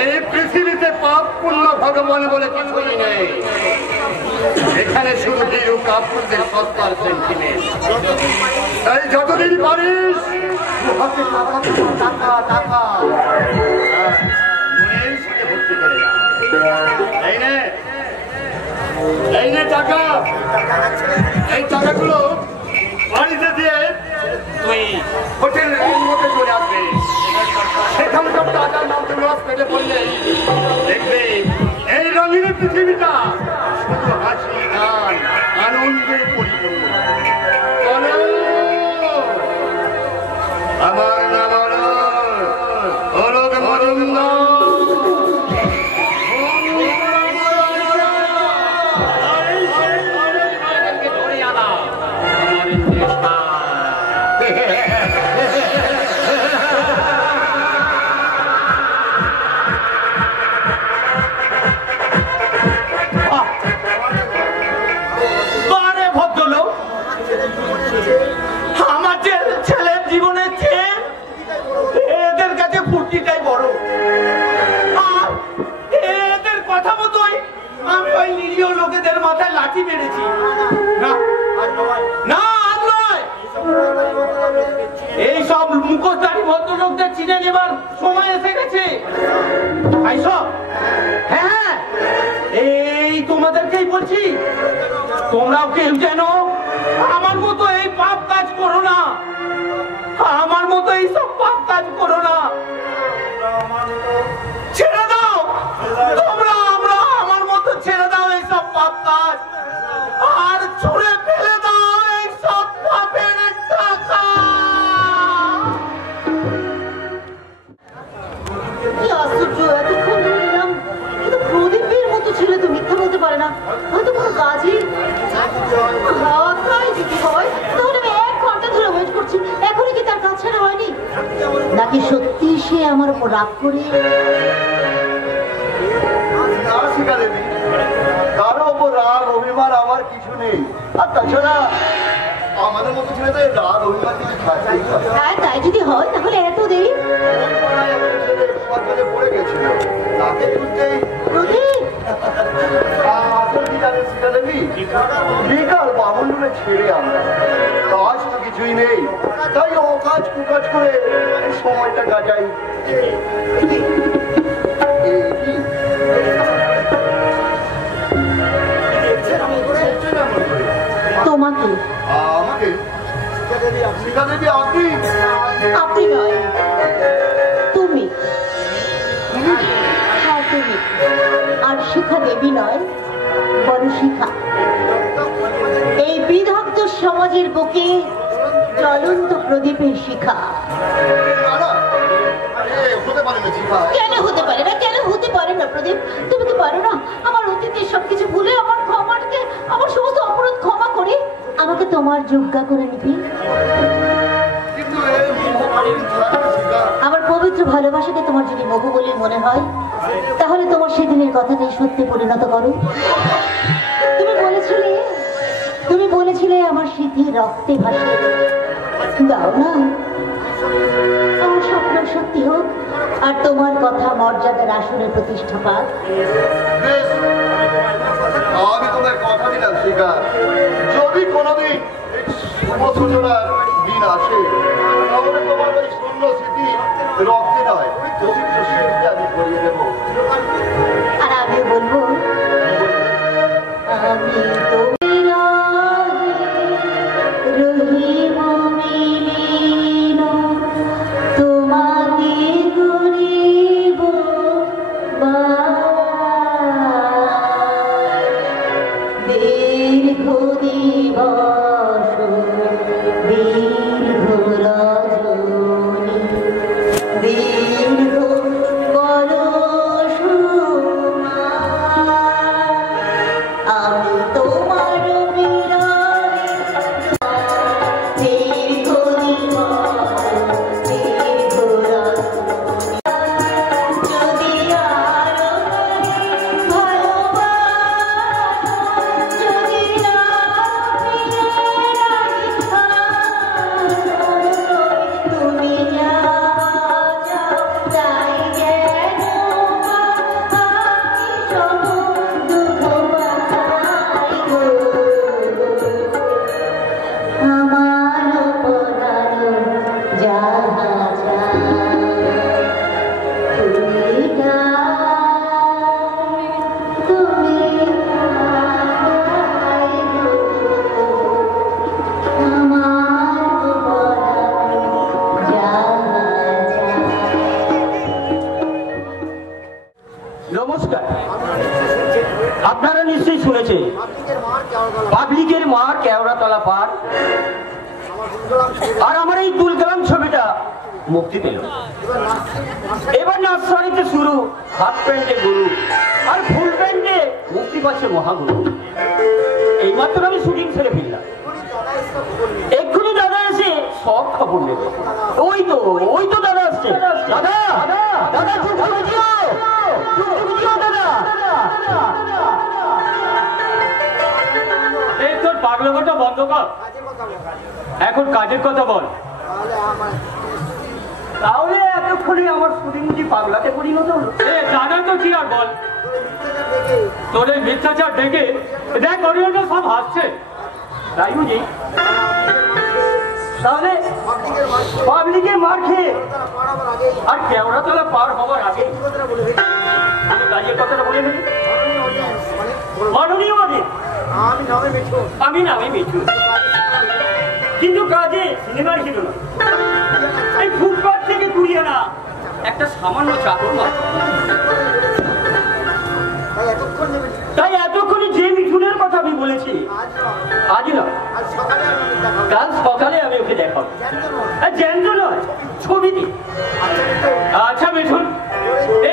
এই পৃথিবীতে পাপ পুণ্য ভগবান বলে কিছুই নেই। এখানে শুধু হিরো কাপুরদের সত্তার সেন্টিমেন্ট। তাই যতদিন পারিস হাতে টাকা টাকা মনের সাথে ভর্তি করে যা। এই নে টাকা, এই টাকাগুলো বাড়িতে দিয়ে তুই হোটেল রেলমোটে চলে আসবে। সেখানকার টাকার নাম তুমি পেটে পড়লে দেখবে এই রঙিন পৃথিবীটা শুধু হাসি গান আনন্দে পরিপূর্ণ। আমার নাম অলোক মজুমদার। আমার ছেলের জীবনের চেয়ে এদের কাছে ফুর্তিটাই বড়। আর এদের কথা মতোই আমি ওই নিরীহ লোকেদের মাথায় লাঠি মেরেছি। না না, এই সব মুখোশধারী ভদ্রলোকদের চিনে নেবার সময় এসে গেছে। আইসব, হ্যাঁ এই তোমাদেরকেই বলছি, তোমরাও কেউ যেন আমার মতো এই পাপ কাজ করো না, আমার মতো এই সব পাপ কাজ করো না। ছেড়ে দাও তোমরা, আমরা আমার মতো ছেড়ে দাও এই সব পাপ কাজ, আর ছুঁড়ে ফেলে দাও এই সব পাপের টাকা। কি আশ্চর্য, এতক্ষণ ধরে এলাম কিন্তু প্রদীপের মতো ছেলে তো মিথ্যা বলতে পারে না। হয়তো কোনো কাজে তাই যদি হয় তাহলে আমি 1 ঘন্টা ধরে ওয়েট করছি, এখনই কি তার কাজ ছাড়া হয়নি? নাকি সত্যি সে আমার উপর রাগ করে? না শিখা দেবী, কারো ওপর রাগ অভিমান আমার কিছু নেই। আর তাছাড়া আমাদের মতো ছেলেদের রাগ অভিমান কিছু থাকতেই পারে। হ্যাঁ তাই যদি হয় তাহলে এত দেরি? ওই পাড়ায় একটা ছেলে বিপদে পড়ে গেছিল, তাকে খুঁজতেই প্রদীপ, আসল কি জানেন শিখা দেবী, বিকাল বামুন্ডুলে ছেড়ে আমরা কাজ তো কিছুই নেই, তাই অকাজ কুকাজ করে সময়টা কাটাই। তোমাকে আমাকে শিখা দেবী আপনি আপনি নয়, তুমি। হ্যাঁ তুমি, আর শিখা দেবী নয় বড় শিখা। এই বিদগ্ধ সমাজের বুকে জ্বলন্ত প্রদীপের শিখা। হতে পারে না শিখা। কেন হতে পারে না? কেন হতে পারে না প্রদীপ? তুমি তো পারো না আমার অতীতের সবকিছু ভুলে আমার ক্ষমাকে, আমার সমস্ত অপরাধ ক্ষমা করে আমাকে তোমার যোগ্যা করে নিবি? কিন্তু এই শিখা আমার পবিত্র ভালোবাসাকে তোমার যদি মোহ বলে মনে হয় তাহলে তোমার সেদিনের কথাটাই সত্যি পরিণত করো। তুমি বলেছিলে আমার স্মৃতি রক্তে ভাসে, দাও না আমার স্বপ্ন সত্যি হোক আর তোমার কথা মর্যাদার আসনে প্রতিষ্ঠা পাক। বেশ, আমি তোমায় কথা দিলাম শিখা, যদি কোনোদিন শুভ সূচনার দিন আসে তাহলে তোমার ওই শূন্য স্মৃতি রক্তে নয় পবিত্র স্মৃতিতে আমি ভরিয়ে দেবো। আর আমি বলবো আমি তো রহিব মিলিন তোমাকে করিব দীর্ঘ দিবস দীর্ঘ রজনী দীর্ঘ বরষ আমি তোমার দীর্ঘ দিবস দীর্ঘ রজনী যদি আরো ভালোবাসো যদি তুমি যাও তাই যেন সব দুঃখ পাই গো আমার পরাণ যাহা তুমি তুমি আমার পরাণ যাহা নমস্কার। আপনারা নিশ্চয়ই শুনেছেন পাবলিকের মার কেওড়াতলা পার, আর আমার এই দুলকালাম ছবিটা মুক্তি পেল। এবার নার্সারিতে শুরু, হাফ প্যান্টে গুরু আর ফুল প্যান্টে মুক্তি পাচ্ছে মহাগুরু। এইমাত্র আমি শুটিং ছেড়ে ফিরলাম, এক্ষুনি দাদা এসে সব খবর নেবে। ওই তো দাদা আসছে। দাদা দাদা চুপ করে দিও, চুপ করে দিও দাদা। এই তোর পাগলামোটা বন্ধ কর, এখন কাজের কথা বল। তাহলে এতক্ষণে আমার শুটিংটি পাগলাতে পরিণত হলো। জানা তো কি আর বল, তোর এই মিথ্যাচার দেখে দেখ অরিয়নটা সব হাসছে, তাই বুঝি? তাহলে পাবলিকের মার খেয়ে আর কেওড়াতলা পার হওয়ার আগে আমি কাজের কথাটা বলে ফেলি। মাননীয় অধীন, আমি নামে মিঠু, কিন্তু কাজে সিনেমার হিরো না। এই ফুটপাথ থেকে কুড়িয়ে না একটা সামান্য চাকর মাত্র। তাই এতক্ষণে যে মিঠুনের কথা আমি বলেছি, আজ না কাল সকালে আমি ওকে দেখাবো। জ্যান্ত নয়, ছবিতে। আচ্ছা মিঠুন,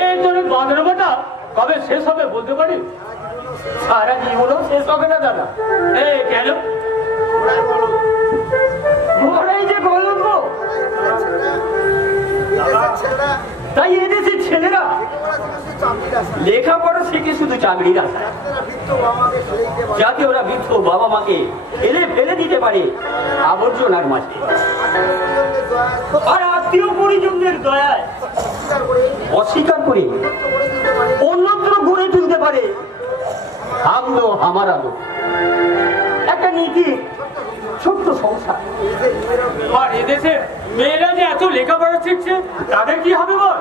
এই তোর বাঁধরবাটা কবে শেষ হবে বলতে পারি? সারা জীবনও শেষ হবে না দাদা। এই কেন ঘোড়াই যে গল্প, তাই এদেশের ছেলেরা লেখাপড়া শিখে শুধু চাকরির আশায়, যাতে ওরা বৃদ্ধ বাবা মাকে ফেলে দিতে পারে আবর্জনার মাঝে, আর আত্মীয় পরিজনদের দয়ায় অস্বীকার করে অন্যত্র গড়ে তুলতে পারে আমলো আমার আলো একটা নীতি ছোট্ট সংসার। আর এদেশে মেয়েরা যে এত লেখাপড়া শিখছে তাদের কি হবে বল?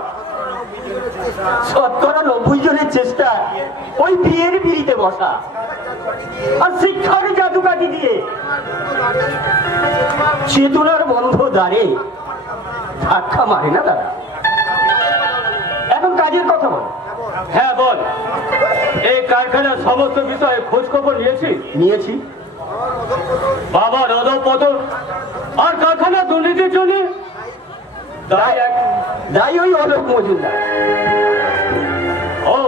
90% জনের চেষ্টা ওই বিয়ের পিড়িতে বসা আর শিক্ষার জাদুকাঠি দিয়ে চেতনার বন্ধ দ্বারে ধাক্কা মারে না তারা। এখন কাজের কথা বল। হ্যাঁ বল। এই কারখানার সমস্ত বিষয়ে খোঁজ খবর নিয়েছি। বাবা রদপদর আর কারখানা দুর্নীতির জন্য দায়ী ওই অলোক মজুমদার। ও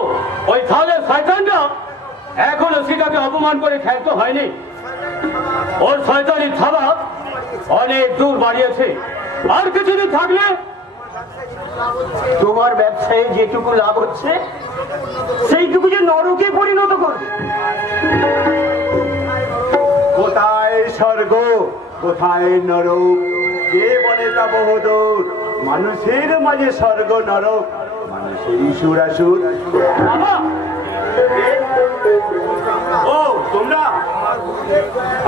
ওই তাহলে শয়তানটা এখনো সেটাকে অপমান করে ক্ষান্ত হয়নি। ওর শয়তানি থাবা অনেক দূর বাড়িয়েছে। আর কিছুদিন থাকলে তোমার ব্যবসায় যেটুকু লাভ হচ্ছে সেইটুকু যে নরকে পরিণত করবে। কোথায় স্বর্গ কোথায় নরক, কে বলে তা বহুদূর। মানুষের মাঝে স্বর্গ নরক, মানুষের সুর আসুর। ও তোমরা,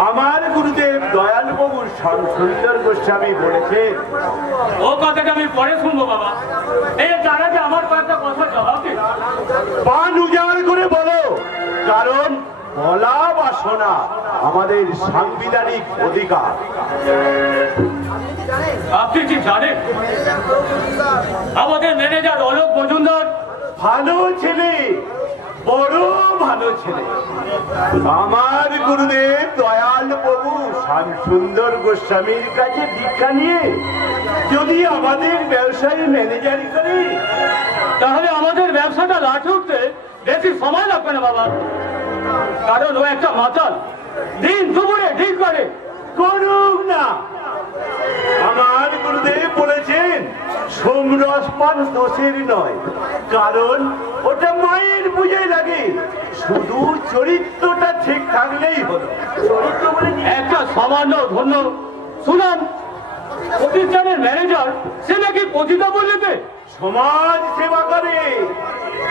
আমার গুরুদেব দয়াল বাবু সুন্দর গোস্বামী বলেছে। ও কথাটা আমি পরে শুনবো বাবা। এই তারা যে আমার কয়েকটা কথা জবাব দিন। পান উজাড় করে বলো, কারণ বলা বা শোনা আমাদের সাংবিধানিক অধিকার। আপনি কি জানেন আমাদের ম্যানেজার অলোক মজুমদার ভালো ছেলে, বড় ভালো ছেলে। আমার গুরুদেব দয়াল বাবু শ্যামসুন্দর গোস্বামীর কাছে দীক্ষা নিয়ে যদি আমাদের ব্যবসায়ী ম্যানেজার করে, তাহলে আমাদের ব্যবসাটা লাঠি উঠতে বেশি সময় লাগবে না বাবা। কারণ ও একটা মাতাল, দিন দুপুরে ঠিক করে। করুক না। আমার গুরুদেব বলেছেন সোমরসপান দোষের নয়, কারণ ওটা মায়ের বুঝে লাগে। শুধু চরিত্রটা ঠিক থাকলেই হলো। চরিত্র বলে একটা সামান্য ধন্য শুনাম প্রতিষ্ঠানের ম্যানেজার, সে নাকি পতিতা বললেতে সমাজ সেবা করে,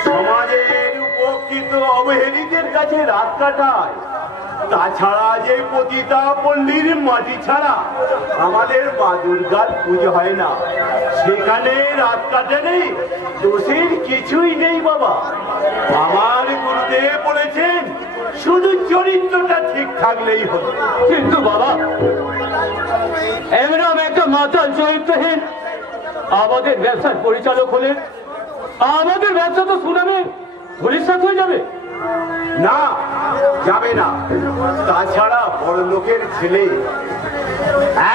সমাজের উপকৃত অবহেলিতের কাছে রাত কাটায়। তাছাড়া যে পতিতা পল্লীর মাটি ছাড়া আমাদের মা দুর্গার পুজো হয় না, সেখানে রাত কাটালে দোষের কিছুই নেই বাবা। আমার গুরুদেব বলেছেন শুধু চরিত্রটা ঠিক থাকলেই হলো। কিন্তু বাবা, এমন একটা মাতাল চরিত্রহীন আমাদের ব্যবসার পরিচালক হলে আমাদের ব্যবসা তো সুনামে ধূলিসাৎ হয়ে যাবে। না, যাবে না। তাছাড়া বড় লোকের ছেলে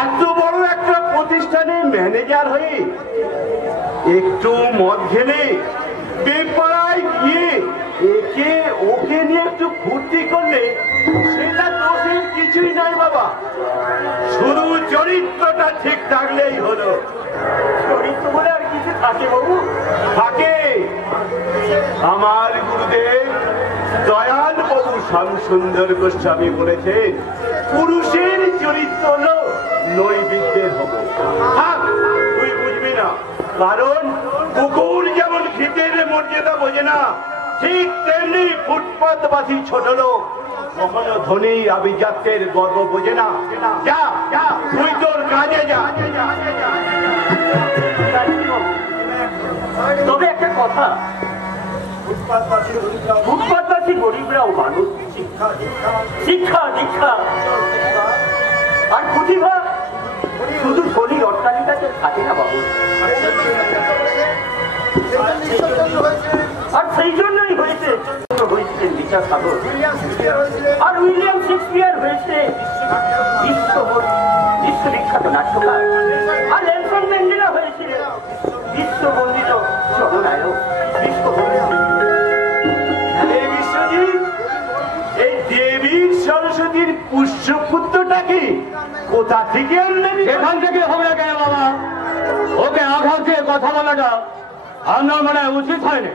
এত বড় একটা প্রতিষ্ঠানের ম্যানেজার হয়ে একটু মদ খেলে বেপাড়ায় গিয়ে একে ওকে নিয়ে একটু ফুর্তি করলে সেটা দোষের কিছুই নয় বাবা। শুধু চরিত্রটা ঠিক থাকলেই হলো। চরিত্র বলে আর কিছু থাকে বাবু? থাকে। আমার গুরুদেব দয়াল বাবু শ্যামসুন্দর গোস্বামী বলেছেন পুরুষের চরিত্র হলো নৈবেদ্যের হবো। থাক, তুই বুঝবি না। কারণ কুকুর যেমন খিতের মর্যাদা বোঝে না, ঠিক তেমনি ফুটপাতবাসী ছোট লোক কখনো ধনী আভিজাত্যের গর্ব বোঝে না। যা যা, তুই তোর কাজে যা। তবে একটা কথা, ফুটপাতবাসী গরিবরাও মানুষ। শিক্ষা দীক্ষা আর প্রতিভা শুধু ধনীর অট্টালিকাতে থাকে না বাবু। আর সেই জন্যই হয়েছে হয়েছিলেন বিদ্যাসাগর, আর উইলিয়াম শেক্সপিয়ার হয়েছে বিশ্ববিখ্যাত নাট্যকার, আর নেলসন ম্যান্ডেলা হয়েছিলেন বিশ্ববন্দিত জননায়ক। বিশ্বজিৎ, এই দেবী সরস্বতীর পুষ্যপুত্রটাকে কোথা থেকে আনলেন? সেখান থেকে হবে না কেন বাবা? ওকে আঘাত দিয়ে কথা বলাটা আমার মনে হয় উচিত হয়নি।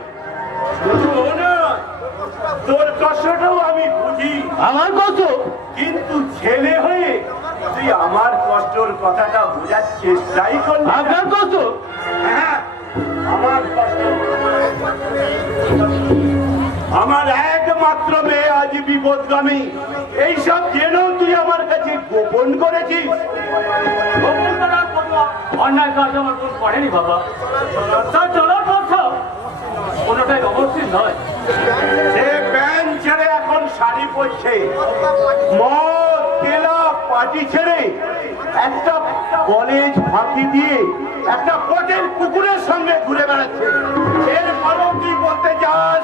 তোর কষ্টটাও আমি বুঝি। আমার কষ্ট? কিন্তু ছেলে হয়ে তুই আমার কষ্টর কথাটা বোঝার চেষ্টাই করলি। আপনার কষ্ট? হ্যাঁ, আমার কষ্ট। আমার একমাত্র মেয়ে আজ বিপদগামী। এইসব জেনেও তুই আমার কাছে গোপন করেছিস। গোপন করার কোনো অন্যায় কাজ আমার কোন করেনি বাবা। তার চলার কথা কোনোটাই অবশ্যই নয়। সে প্যান্ট ছেড়ে এখন শাড়ি পরছে, মদ কেলা পাটি ছেড়ে একটা কলেজ ফাঁকি দিয়ে একটা পটেল কুকুরের সঙ্গে ঘুরে বেড়াচ্ছে। এর ফলেও তুই বলতে চাস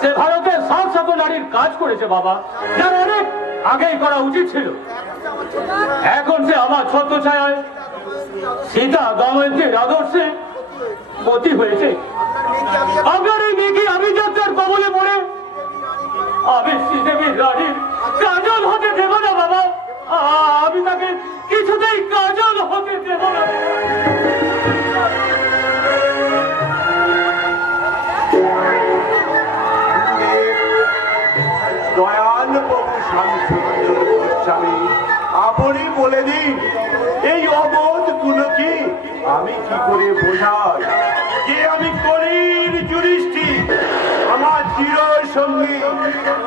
সে ভারতের সব সকল নারীর কাজ করেছে বাবা, যার অনেক আগেই করা উচিত ছিল। এখন সে আমার ছত্রছায়ায় সীতা দময়ন্তীর আদর্শে মতি হয়েছে। আপনার এই মেয়েকে আভিজাত্যের কবলে পড়ে আমি শ্রীদেবীর রানীর কাজল হতে দেব না বাবা। আমি তাকে কিছুতেই কাজল হতে দেব না। দয়াল বাবু শামসুন্দর গোস্বামী, আপনি বলে দিন এই অবোধ গুলোকে আমি কি করে বোঝাই যে আমি কলির যুধিষ্ঠি, আমার চির সঙ্গী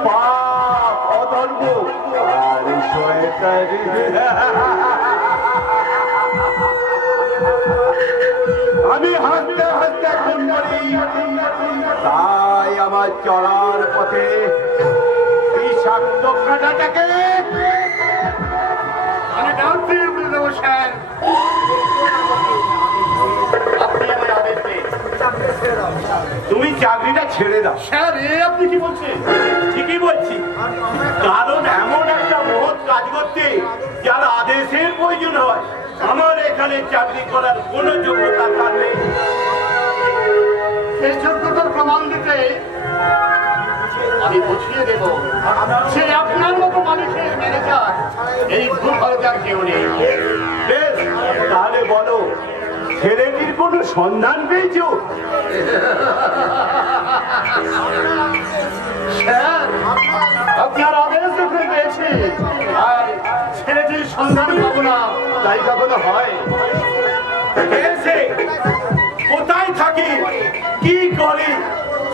পাপ অধর্ম আর শয়তান। আমি হাসতে হাসতে খুন করি, তাই আমার চলার পথে বিষাক্ত কাঁটাটাকে আমি ডাক দিয়ে বলে দেবো, স্যার আপনি আমার আদেশ পেয়ে তুমি চাকরিটা ছেড়ে দাও। স্যার এ আপনি কি বলছেন? ঠিকই বলছি, কারণ এমন একটা মহৎ কাজ করতে যার আদেশের প্রয়োজন হয় আমার এখানে চাকরি করার কোনো যোগ্যতা তার নেই। সেই যোগ্যতার প্রমাণ দিতে আমি বুঝিয়ে দেব সে আপনার মতো মানুষের ম্যানেজার এই ভূভারতে আর কেউ নেই। বেশ, তাহলে বলো ছেলেটির কোনো সন্ধান পেয়েছো? স্যার আপনার আদেশ যখন পেয়েছি আর ছেলেটির সন্ধান পাবো না তাই কখনো হয়? এসে কোথায় থাকে, কি করে,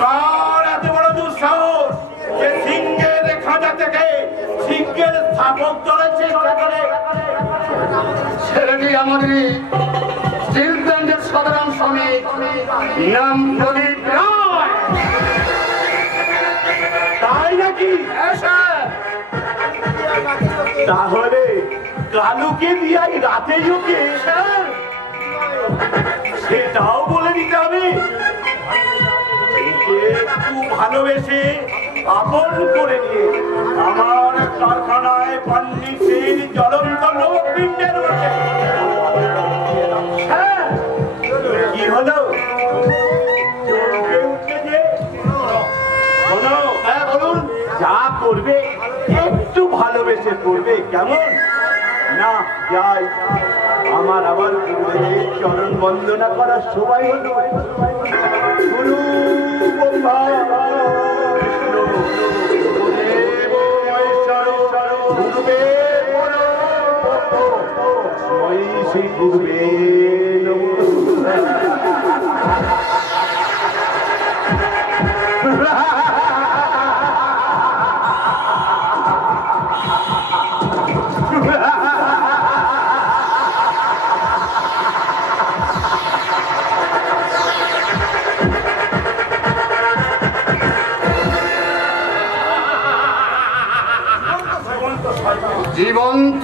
কার এত বড় দুঃসাহস যে সিংহের খাঁচা থেকে সিংহের স্থাপক দলের চেষ্টা করে? ছেলেটি আমাদের স্টিল প্ল্যান্টের সাধারণ শ্রমিক, নাম প্রদীপ রায়। তাই নাকি? তাহলে কালুকে দিয়াই রাতে ওকে সেটাও বলে দিতে হবে। একটু ভালোবেসে আপন করে নিয়ে আমার কারখানায় পান্ডিসের জ্বলন্ত নবপিণ্ডের বসে কি হলো? চমকে উঠে যে শোনো, হ্যাঁ বলুন, যা করবে একটু ভালোবেসে করবে, কেমন? না যাই, আমার আবার গুরুদেবের চরণ বন্দনা করার সময় হলো। গুরু ব্রহ্মা বিষ্ণু গুরুদেব মহেশ্বর গুরুদেব তস্मै শ্রী গুরুবে নমঃ।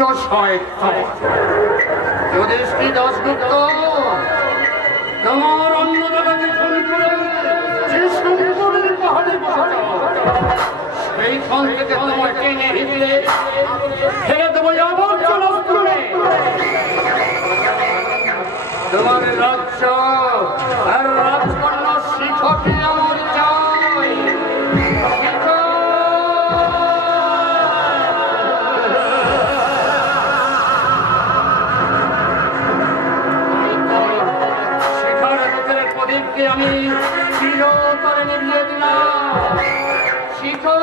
শয়তা যুধিষ্ঠির দাশগুপ্ত তোমার অন্য জায়গাকে ফোন করে যে শঙ্করের পাহাড়ে বসেছ সেইখান থেকে তোমার টেনে হিঁচড়ে ফেলে দেবো আবর্জনা স্থলে। তোমার রাজ্য আর রাজকন্যা শিখাকে আমার চাই। শিখার ভিতরে প্রদীপকে আমি চিরতরে নিভিয়ে দিলাম। শিখো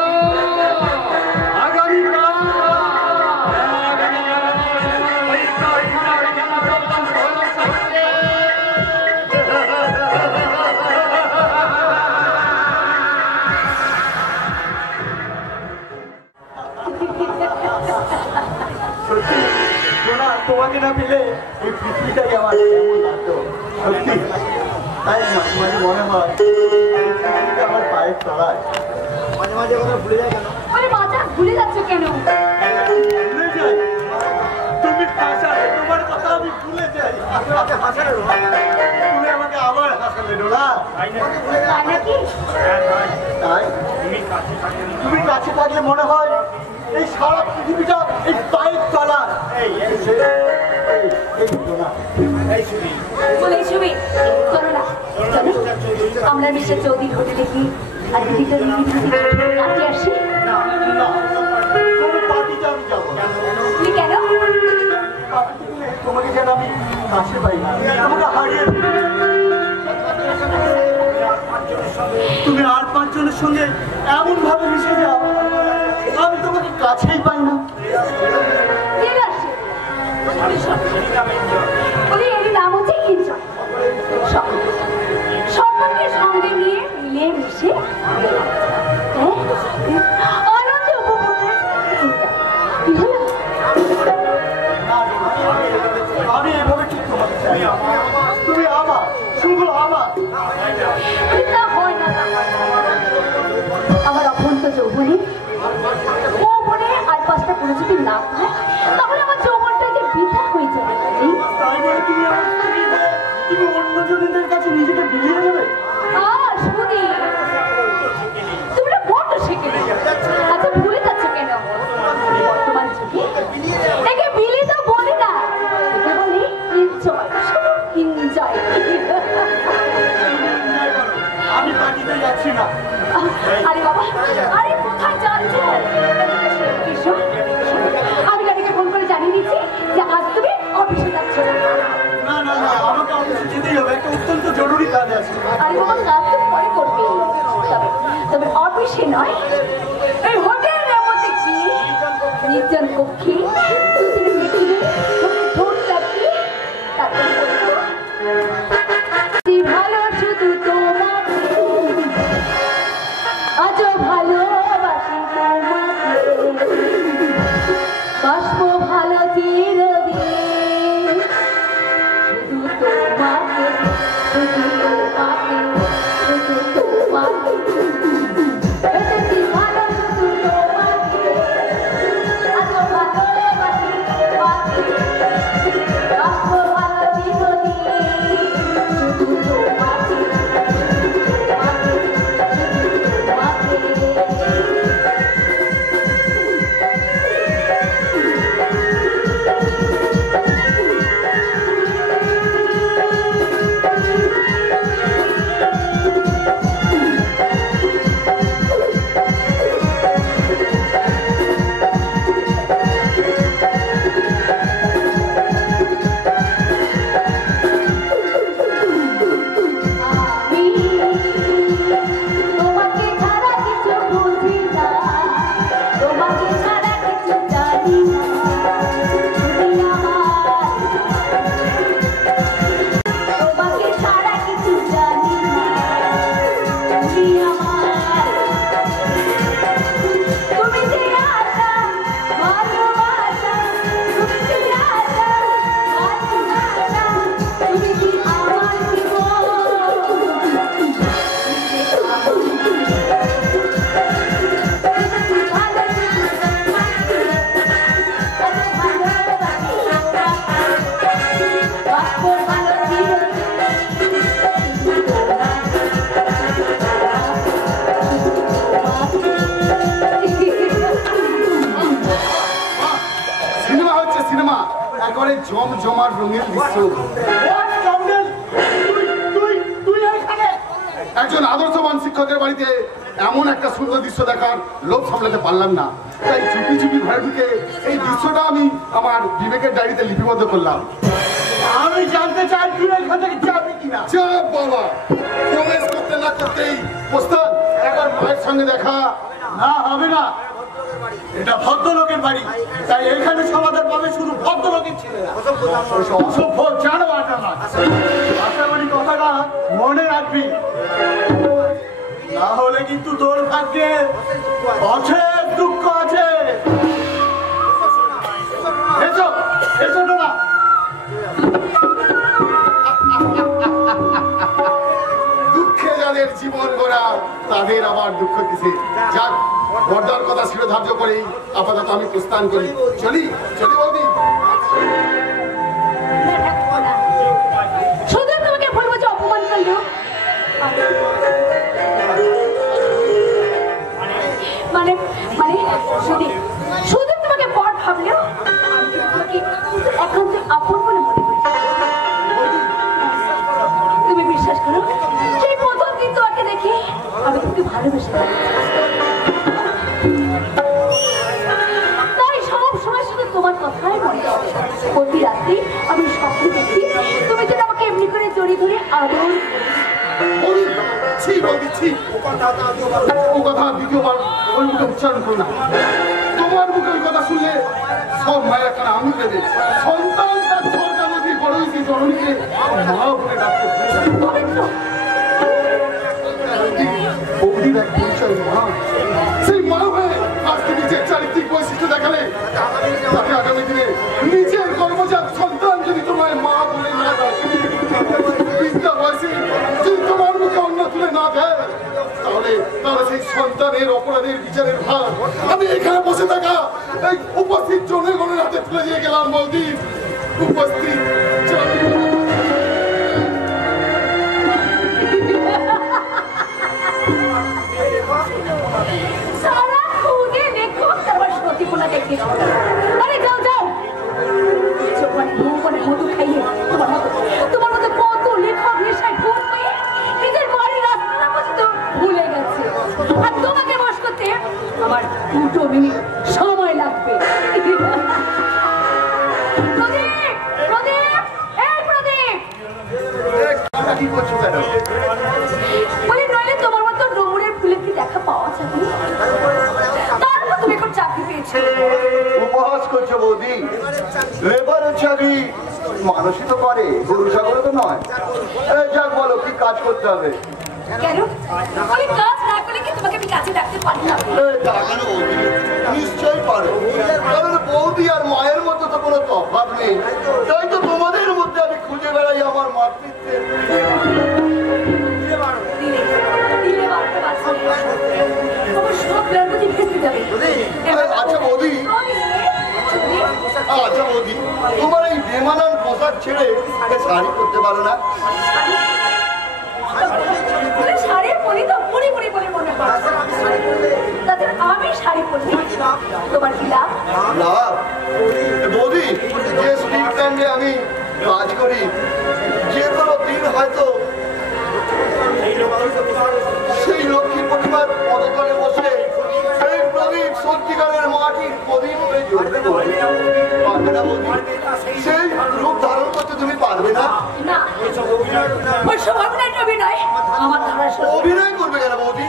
তোমাকে না পেলে এই পৃথিবীটাই আমার কেমন লাগতো সত্যি। তাই মাঝে মাঝে মনে হয় আমার পায়ের তলায়। মাঝে মাঝে ওরা ভুলে যায় কেন? বাচ্চা ভুলে যাচ্ছে কেন? ভুলে যাই তুমি হাসালে, তোমার কথা আমি ভুলে যাই। আমাকে হাসালে তুমি আমাকে আবার হাসালে ডোলা। তাই নাকি? তাই তুমি কাছে থাকলে মনে হয় এই সারা পৃথিবীটা এই পায়ের তলা। বলে ছবি চলো না, চলো আমরা মিস্টার চৌধুরীর হোটেলে গিয়ে আর দিদিটা কাটিয়ে আসি। তুমি কেন? তোমাকে যেন আমি কাছে পাই না, তোমাকে হারিয়ে তুমি আর পাঁচজনের সঙ্গে এমন ভাবে মিশে যাও আমি তোমাকে কাছেই পাই না। এর নাম হচ্ছে এনজয়। সকলকে সঙ্গে নিয়ে মিলে মিশে আনন্দ উপভোগ করে আমি এভাবে ঠিক তোমাকে চাই। তুমি আমার, শুধু আমার। হয় না, আমার অভ্যন্ত যৌবনে যৌবনে আর পাঁচটা কোনো যদি না হয় তাহলে আমার যৌবনটা যে বৃথা হয়ে যাবে। তাই বলে তুমি আমার স্ত্রী হয়ে তুমি অন্যজনের কাছে নিজেকে বিলিয়ে দেবে? শুনি তুমি বড্ড শিখে আচ্ছা ভুলে যাচ্ছ কেন? বর্তমান যুগে একে বিলি তো বলি না, একে বলি এনজয়। এনজয় আমি পার্টিতে যাচ্ছি না। আরে বাবা, আরে কোথায় যাচ্ছ? আমি গাড়িকে ফোন করে জানিয়ে দিচ্ছি যে আজ তুমি অফিসে যাচ্ছ না। না না না, আমাকে অফিসে যেতেই হবে, একটা অত্যন্ত জরুরি কাজ আছে। আরে বাবা, কাজ তো পরে করবে, তবে অফিসে নয়, এই হোটেলের মধ্যে গিয়ে নির্জন কক্ষে ভালো শুধু তোমাকে আজও ভালোবাসি তোমাকে বাসবো ভালো চিরদিন শুধু তোমাকে শুধু তোমাকে শুধু তোমাকে বেঁচেছি ভালো শুধু তোমাকে আজও ভালোবাসি সিনেমা হচ্ছে সিনেমা, একবারে জমজমার রঙের দৃশ্য। একজন আদর্শবান শিক্ষকের বাড়িতে এমন একটা সুন্দর দৃশ্য দেখার লোভ সামলাতে পারলাম না, তাই চুপি চুপি ঘরে ঢুকে এই দৃশ্যটা আমি আমার বিবেকের ডায়েরিতে লিপিবদ্ধ করলাম। আমি জানতে চাই তুই এখান থেকে যাবি কিনা। চাপ বাবা, প্রবেশ করতে না করতেই প্রস্তাব একবার মায়ের সঙ্গে দেখা। না হবে না, এটা ভদ্রলোকের বাড়ি, তাই এখানে সমাধান পাবে শুধু ভদ্রলোকের ছেলেরা। অসভ্য জানো আটা না, আশা করি কথাটা মনে রাখবি, না হলে কিন্তু তোর ভাগ্যে অশেষ দুঃখ আছে। এসো এসো না, দুঃখে যাদের জীবন গড়া তাদের আবার দুঃখ কিসে। যাক, বর্দার কথা শিরোধার্য করেই আপাতত আমি প্রস্থান করি। চলি চলি বৌদি। শুধু তোমাকে বলবো যে অপমান করলো, মানে মানে শুধু তোমাকে বড় ভাবলেও আমি তোমাকে একান্ত আপন বলে মনে করি। তুমি বিশ্বাস করো, সেই প্রথম দিন তোমাকে দেখে আমি তোমাকে ভালোবেসে তাই সব সময় শুধু তোমার কথাই মনে হয়। প্রতি রাত্রি আমি স্বপ্নে দেখি তুমি যেন আমাকে এমনি করে জড়িয়ে ধরে আদর। ও কথা দ্বিতীয়বার ওই মুখে উচ্চারণ করো না। তোমার মুখের কথা শুনলে সব মায়ের কানে আঙুল দেবে। সন্তান তার সরকার নদী বড়ই সেই জননীকে মা বলে ডাকতে পবিত্র বৌদির এক পরিচয় মা। সেই মা হয়ে আজকে নিজের চারিত্রিক বৈশিষ্ট্য দেখালে তাকে আগামী দিনে নিজের কর্মজাত সন্তান যদি তোমার মা বলে না ডাকে, বিদ্যা বয়সে যদি তোমার মুখে অন্য তুলে না দেয়, তাহলে তাহলে সেই সন্তানের অপরাধের বিচারের ভার আমি এখানে বসে থাকা এই উপস্থিত জনগণের হাতে তুলে দিয়ে গেলাম। বৌদি উপস্থিত সারা খুদে দেখো তোমার সতীপনা দেখতে। আরে যাও যাও, মানে মধু খাইয়ে তোমার মতো কত লেখক নেশায় ভূত হয়ে নিজের বাড়ির রাস্তা পর্যন্ত ভুলে গেছে। আর তোমাকে বস করতে আমার 2 মিনিট সময় লাগবে। প্রদীপ, প্রদীপ, এই প্রদীপ, কি করছো কেন? বলি নইলে তোমার মতো ডুমুরের ফুলের কি দেখা পাওয়া যাবে? তারপর তুমি এখন চাকরি পেয়েছো। উপহাস করছো বৌদি? লেবারের চাকরি মানুষই তো করে, গরু ছাগলও তো নয়। যাক বলো, কি কাজ করতে হবে? কেন আমি কাজ না করলে কি তোমাকে আমি কাজে রাখতে পারি না? নিশ্চয়ই পারো, কারণ বৌদি আর মায়ের মধ্যে তো কোনো তফাৎ নেই। তাই তো তোমাদের মধ্যে আমি খুঁজে বেড়াই আমার মাতৃত্বের। আচ্ছা বৌদি, আচ্ছা বৌদি, তোমার এই বেমানান পোশাক ছেড়ে শাড়ি করতে পারো না? শাড়ি পরি তো পরি পরি বলে মনে হয়, তাতে আমি শাড়ি পরি তোমার কি লাভ? লাভ বৌদি, যে স্টিল প্ল্যান্টে আমি কাজ করি, যে কোনো দিন হয়তো সেই লক্ষ্মী প্রতিমার পদতলে বসে সেই প্রদীপ সত্যিকারের মাটির প্রদীপ হয়ে জ্বলতে পারবে না বৌদি? সেই রূপ ধারণ করতে তুমি পারবে না? না, ওই সব অভিনয় আমার অভিনয় করবে কেন বৌদি?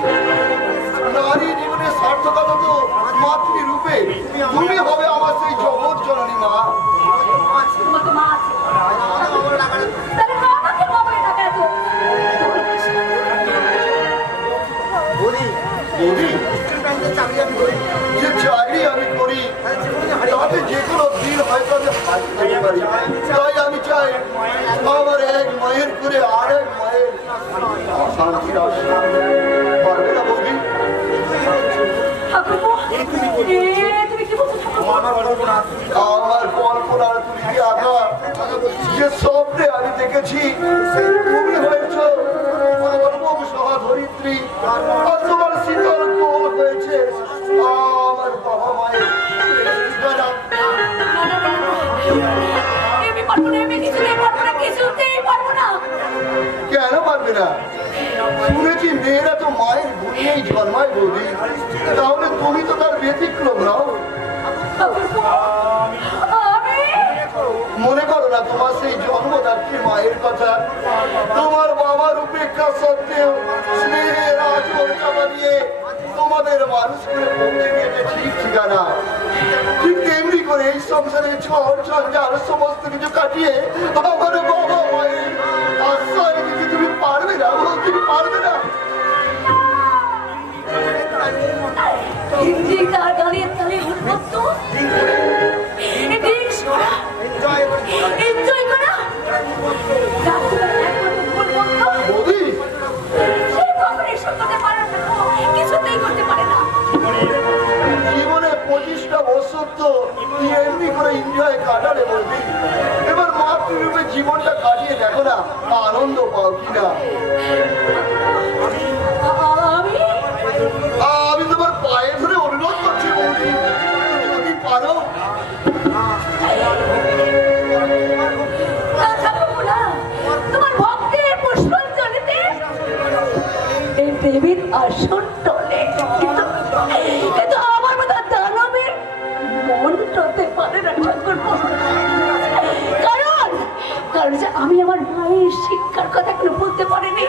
নারী জীবনের সার্থকতা তো মাতৃরূপে। তুমি হবে আমার সেই জগৎ জননী মা। তোমাকে মা আছে, তাহলে মা আমাকে মা বলে ডাকা তো। বৌদি, যে চাকরি আমি করি তাতে যে কোনো দিন হয়তো আমি হাত পেতে পারি। তাই আমি চাই আমার এক মায়ের করে আর এক মায়ের অশান্তি আসে। পারবে না বৌদি? ঠাকুরপো, তুমি কি বলছো ঠাকুরপো? আমার কল্পনার তুলিকে আঁকা যে স্বপ্নে আমি দেখেছি তুমি হয়েছ সহধরিত্রী আর তোমার শীতল কোল হয়েছে আমার বাবা মায়ের কেন পারবে না? শুনেছি মেয়েরা তো মায়ের গুণেই জন্মায় বৌদি, তাহলে তুমি তো তার ব্যতিক্রম নাও। মনে করো না তোমার সেই জন্মদাত্রী মায়ের কথা, তোমার বাবার উপেক্ষা সত্ত্বেও স্নেহের আচরণ চাপা দিয়ে তোমাদের মানুষ করে পৌঁছে দিয়েছে ঠিক ঠিকানা। ঠিক তেমনি করে এই সংসারে ঝড় ঝঞ্ঝাল সমস্ত কিছু কাটিয়ে আমার বাবা মায়ের আশ্রয় দিতে তুমি পারবে না, তুমি পারবে না। জীবনে 25টা বছর তো এমনি করে এনজয় কাটালে বলবি, এবার মাতৃরূপে জীবনটা কাটিয়ে দেখো না, আনন্দ পাও কিনা। আমি তোমার পায়ে ধরে অনুরোধ করছি বৌদি, যদি পারো। তোমার ভক্তের পুষ্পাঞ্জলিতে এই দেবীর আসন টলে, কিন্তু আমার মতো দানবের মন টলতে পারে না ঠাকুর। কারণ যে আমি আমার মায়ের শিক্ষার কথা এখনো বলতে পারিনি।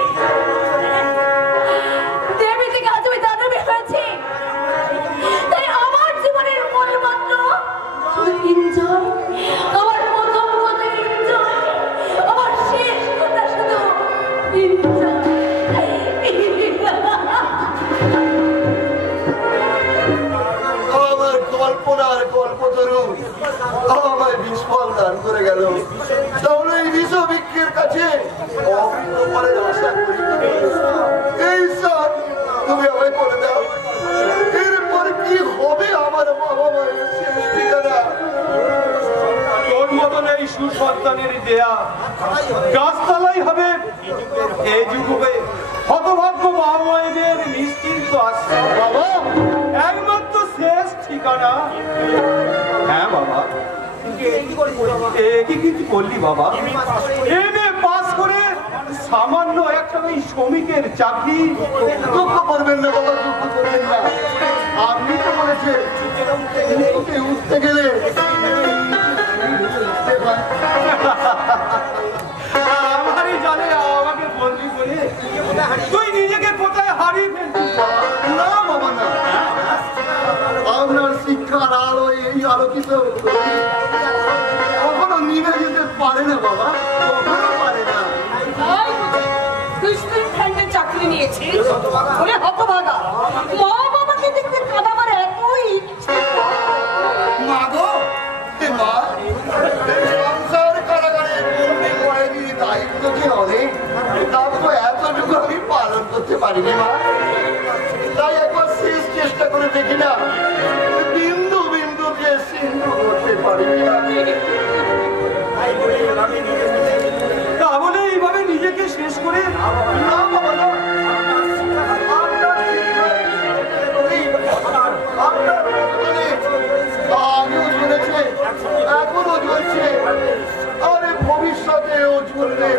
দেবী থেকে আজ আমি দানবী হয়েছি, তাই আমার জীবনের মূল মাত্র শুধু এনজয়। আমার প্রথম কথা এনজয়, আমার শেষ কথা শুধু এনজয়। আমার কল্পনার কল্পতরু আমায় বিস্ফল দান করে গেল, তাহলে এই বিষবৃক্ষের কাছে অমৃত ফলের আশা করি। এই সব তুমি আমায় করে দাও, এরপর কি হবে আমার বাবা মায়ের শেষ ঠিকানা। তোর মতন এই সুসন্তানের দেয়া গাছতলাই হবে এই যুগে হতভাগ্য বাবা মায়েদের নিশ্চিন্ত আশ্রয়, বাবা একমাত্র শেষ ঠিকানা। হ্যাঁ বাবা, কি করলি বাবা? এমএ পাস করে সামান্য একটা ওই শ্রমিকের চাকরি। দুঃখ করবেন না বাবা, দুঃখ করবেন না। আপনি তো বলেছেন উঠতে গেলে আমারই জানে আমাকে বন্দি করে তুই নিজেকে কোথায় হারিয়ে ফেলছিস। না বাবা না, আপনার শিক্ষার আলো এই আলোকিত কখনো নিভে যেতে পারে না বাবা, কখনো পারে না। চাকরি নিয়েছিস বলে হতভাগা মা বাবাকে দেখতে কাঁদাবার এতই মা গো, মা সংসার কারাগারে বন্দি করে দিয়ে দায়িত্ব যে অনেক, তারপর এতটুকু আমি পালন করতে পারিনি মা। তাই একবার শেষ চেষ্টা করে দেখি না, বিন্দু বিন্দু যে সিন্ধু করতে পারি তাহলে এইভাবে নিজেকে শেষ করে না বাবা না। আগেও চলেছে, এখনো চলছে, আরে ভবিষ্যতেও চলবে।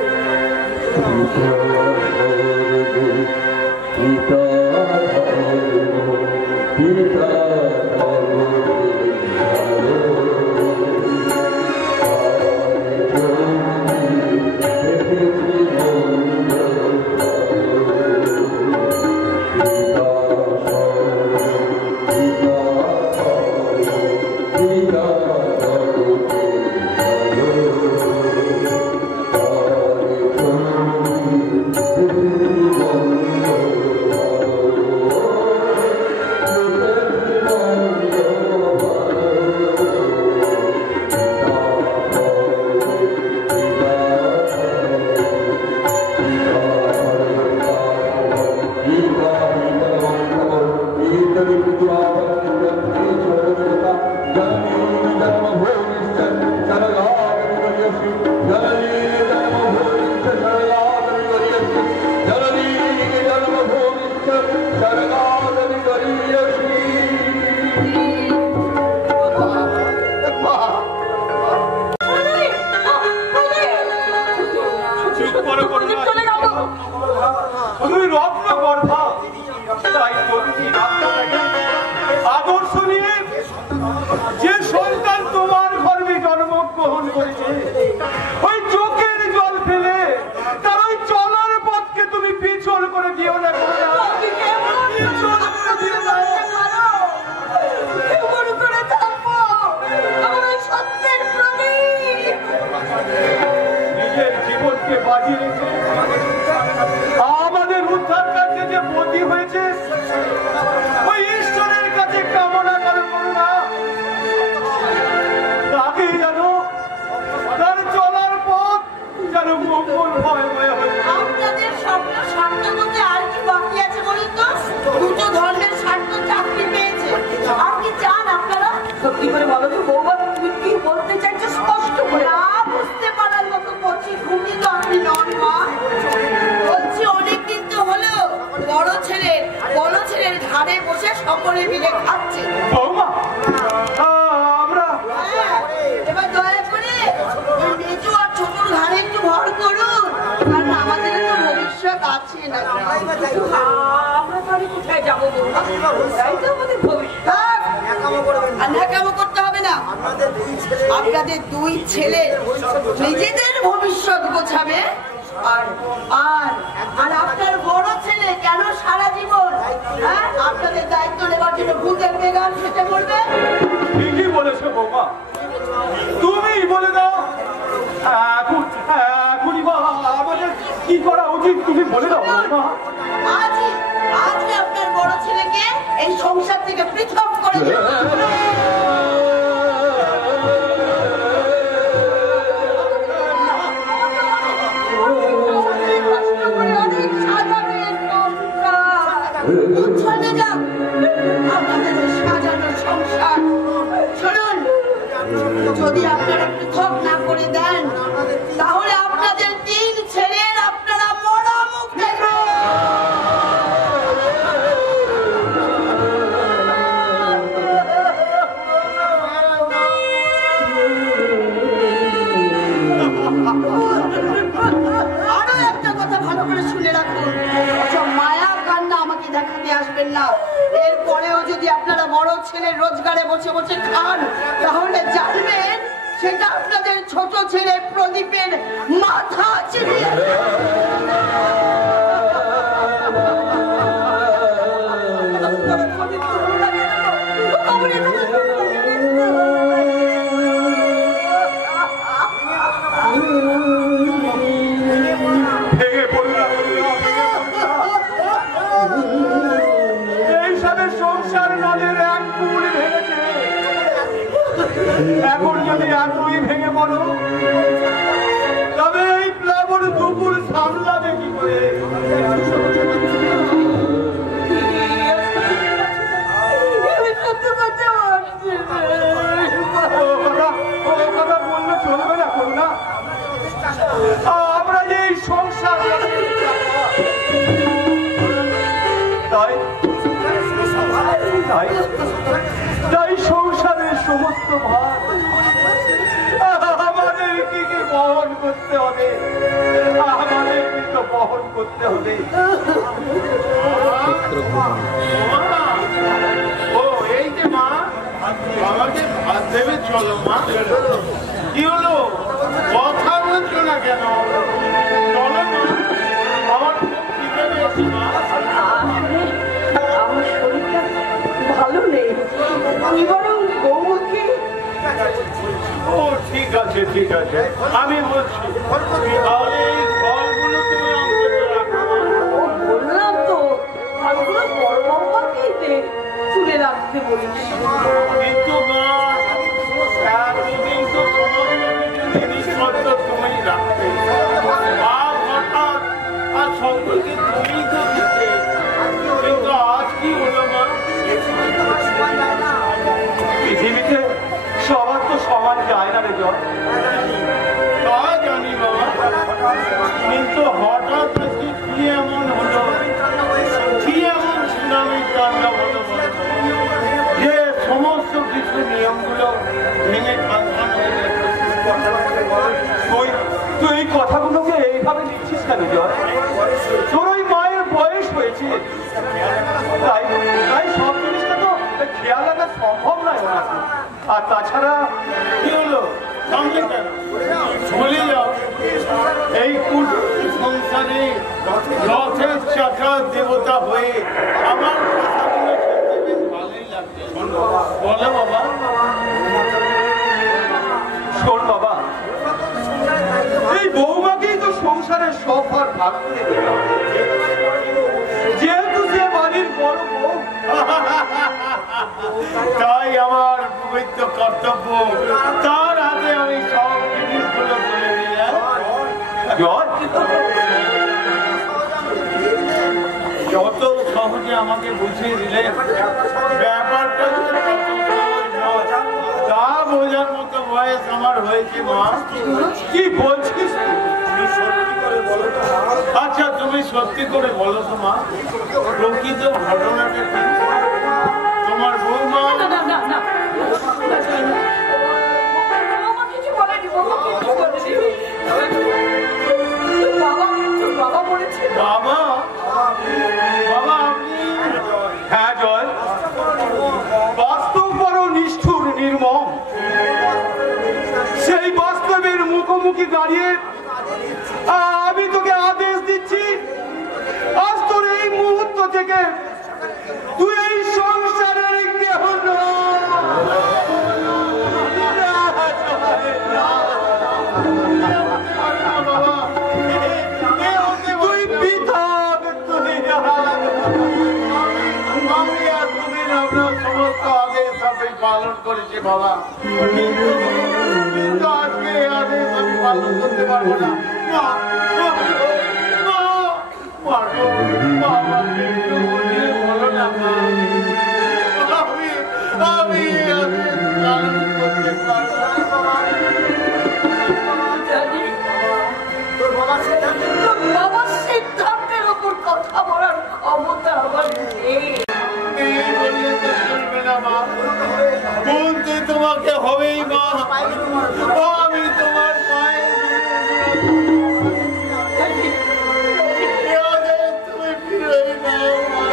চুপ করো করুণা। চলে গেল। তুমি রত্ন গর্ভা, তাই প্রতিটি আত্মাটাকে আদর্শ নিয়ে যে সন্তান তোমার গর্ভে জন্মগ্রহণ করেছে, ওই চোখের জল ফেলে তার ওই চলার পথকে তুমি পিছল করে দিও না করুণা। আমি কেমন পিছল করে দিও না। কেমন করে থাকবো? আমার ওই সত্যের প্রদীপ। নিজের জীবনকে বাজি রেখে আমাদের উদ্ধার কাছে যে বন্দী হয়েছে, ওই ঈশ্বরের কাছে কামনা করো করুণা, তাকে জানো তার চলার পথ যেন মঙ্গল ভয়ময় হয়ে। আপনাদের স্বপ্ন সার্থক হতে আর কি বাকি আছে বলুন তো? দুটো ধর্মের স্বার্থ চাকরি পেয়েছে, আর কি চান আপনারা? সত্যি করে বলো তো বৌমা, তুমি কি বলতে চাইছো স্পষ্ট করে? না বুঝতে পারার মতো কচি ঘুমি তো আপনি নন মা। বলছি অনেক দিন তো হলো বড় ছেলের ঘাড়ে বসে সকলে মিলে খাচ্ছে। বৌমা, আমরা এবার দয়া করে ওই মেজো আর ছোটর ঘাড়ে একটু ভর করুন, কারণ আমাদের তো ভবিষ্যৎ আছে না। আমরা তাহলে কোথায় যাবো বৌমা? তাই তো আমাদের ভবিষ্যৎ। আর ন্যাকামো করতে হবে না। আপনাদের দুই ছেলে নিজেদের ভবিষ্যৎ গোছাবে, আর আর আর আপনার বড় ছেলে কেন সারা জীবন আপনাদের দায়িত্ব নেবার জন্য ভূতের বেগান খেতে পড়বে। ঠিকই বলেছো বৌমা, তুমি বলে দাও এখনই বা আমাদের কি করা উচিত, তুমি বলে দাও বৌমা। আজই আপনার বড় ছেলেকে এই সংসার থেকে পৃথক করে দেব। যদি আপনারা পৃথক না করে দেন, তাহলে আপনাদের তিন ছেলের আপনারা মরা মুখ দেখবেন। আরো একটা কথা ভালো করে শুনে রাখুন, সব মায়া কান্না আমাকে দেখাতে আসবেন না। এরপরেও যদি আপনারা বড় ছেলের রোজগারে বসে বসে খান, তাহলে জানবেন সেটা আপনাদের ছোট ছেলে প্রদীপের মাথা চিবিয়ে ভেঙে পড়ো না, এইসবের সংসার নদের এক কুল ভেঙেছে। এখন যদি এতই ভেঙে পড়ো, তবে এই প্লাবন দুপুর সামলাবে কি করে? ও কথা বললে চলবে না করুণা। আমরা যে এই সংসার তাই তাই তাই সংসারের সমস্ত ভার আমাদের কি বহন করতে হবে, আমাদের তো বহন করতে হবে। ও এই যে মা, আমাকে ভাত দেবে, চলো মা। কি হলো, কথা বলছো না কেন? চলো মা, আমার খুব খিদে পেয়েছে মা। আমার শরীরটা ভালো নেই, আমি বরং বৌমাকে। ও ঠিক আছে ঠিক আছে, আমি বলছি। তাহলে এই ফলগুলো তুমি অন্তত রাখো। বললাম তো ফলগুলো বড় বৌমাকে তুলে রাখতে বলিস। কিন্তু মা, এতদিন তো সমস্ত জিনিসপত্র তুমি রাখতে, আর হঠাৎ আর সকলকে তুমি তো দিতে, কিন্তু আজ কি হলো মা? পৃথিবীতে সবার তো সমান যায় না রে জল। তা জানি মা, কথাগুলোকে এইভাবে লিখছিস কেন জয়? তোর ওই মায়ের বয়স হয়েছে, তাই তাই সব জিনিসটা তো খেয়াল রাখা সম্ভব নয় ওনার। আর তাছাড়া কি হলো সামনে কেন চলে যাও? এই সংসারে রথের চাকা দেবতা হয়ে আমার কথাগুলো শুনতে বেশ ভালোই লাগছে। বলো বাবা। শোন বাবা, এই বৌমাকেই তো সংসারের সব ভার ভাগ করে দিতে হবে, যেহেতু সে বাড়ির বড় বউ। তাই আমার পবিত্র কর্তব্য, তার হাতে আমি সব জিনিসগুলো তুলে দিলাম। যত সহজে আমাকে বুঝিয়ে দিলে ব্যাপারটা যে কত সহজ নয়, তা বোঝার মতো বয়স আমার হয়েছে মা। কি বলছিস? আচ্ছা তুমি সত্যি করে বলো তো মা, প্রকৃত ঘটনাটা কি? তোমার বৌমা না না না না, বাবা কিছু বলেনি, বাবা কিছু বলেনি। বাবা বলেছে বাবা, বাবা আপনি? হ্যাঁ জয়, বাস্তব বড় নিষ্ঠুর নির্মম। সেই বাস্তবের মুখোমুখি দাঁড়িয়ে আমি তোকে আদেশ দিচ্ছি, আজ তোর এই মুহূর্ত থেকে তুই এই সংসারের কেহ তুই পৃথক, তুই আমি এতদিন আপনার সমস্ত আদেশ আমি পালন করেছি বাবা, কিন্তু আজকে এই আদেশ আমি পালন করতে পারবো না। মা, মা, মা, পারবো, বাবাকে একটু বুঝিয়ে বলো না মা। আমি আদেশ পালন করতে পারবো না বাবা। জানি তোর বাবার সিদ্ধান্তের ওপর কথা বলার ক্ষমতা আমার নেই। এই বললে তো চলবে না মা, বলতে তোমাকে হবেই মা। আমি তোমার মায়ের তুমি ফিরে নাও মা,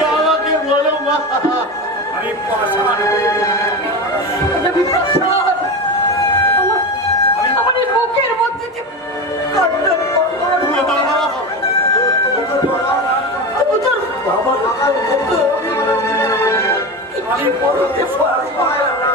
বাবাকে বলো মা। বিপ্রসাদ, আমার এই বুকের মধ্যে যে কান্নার কলরব, তবু তোর বাবা কিছু বলতে পারবো না।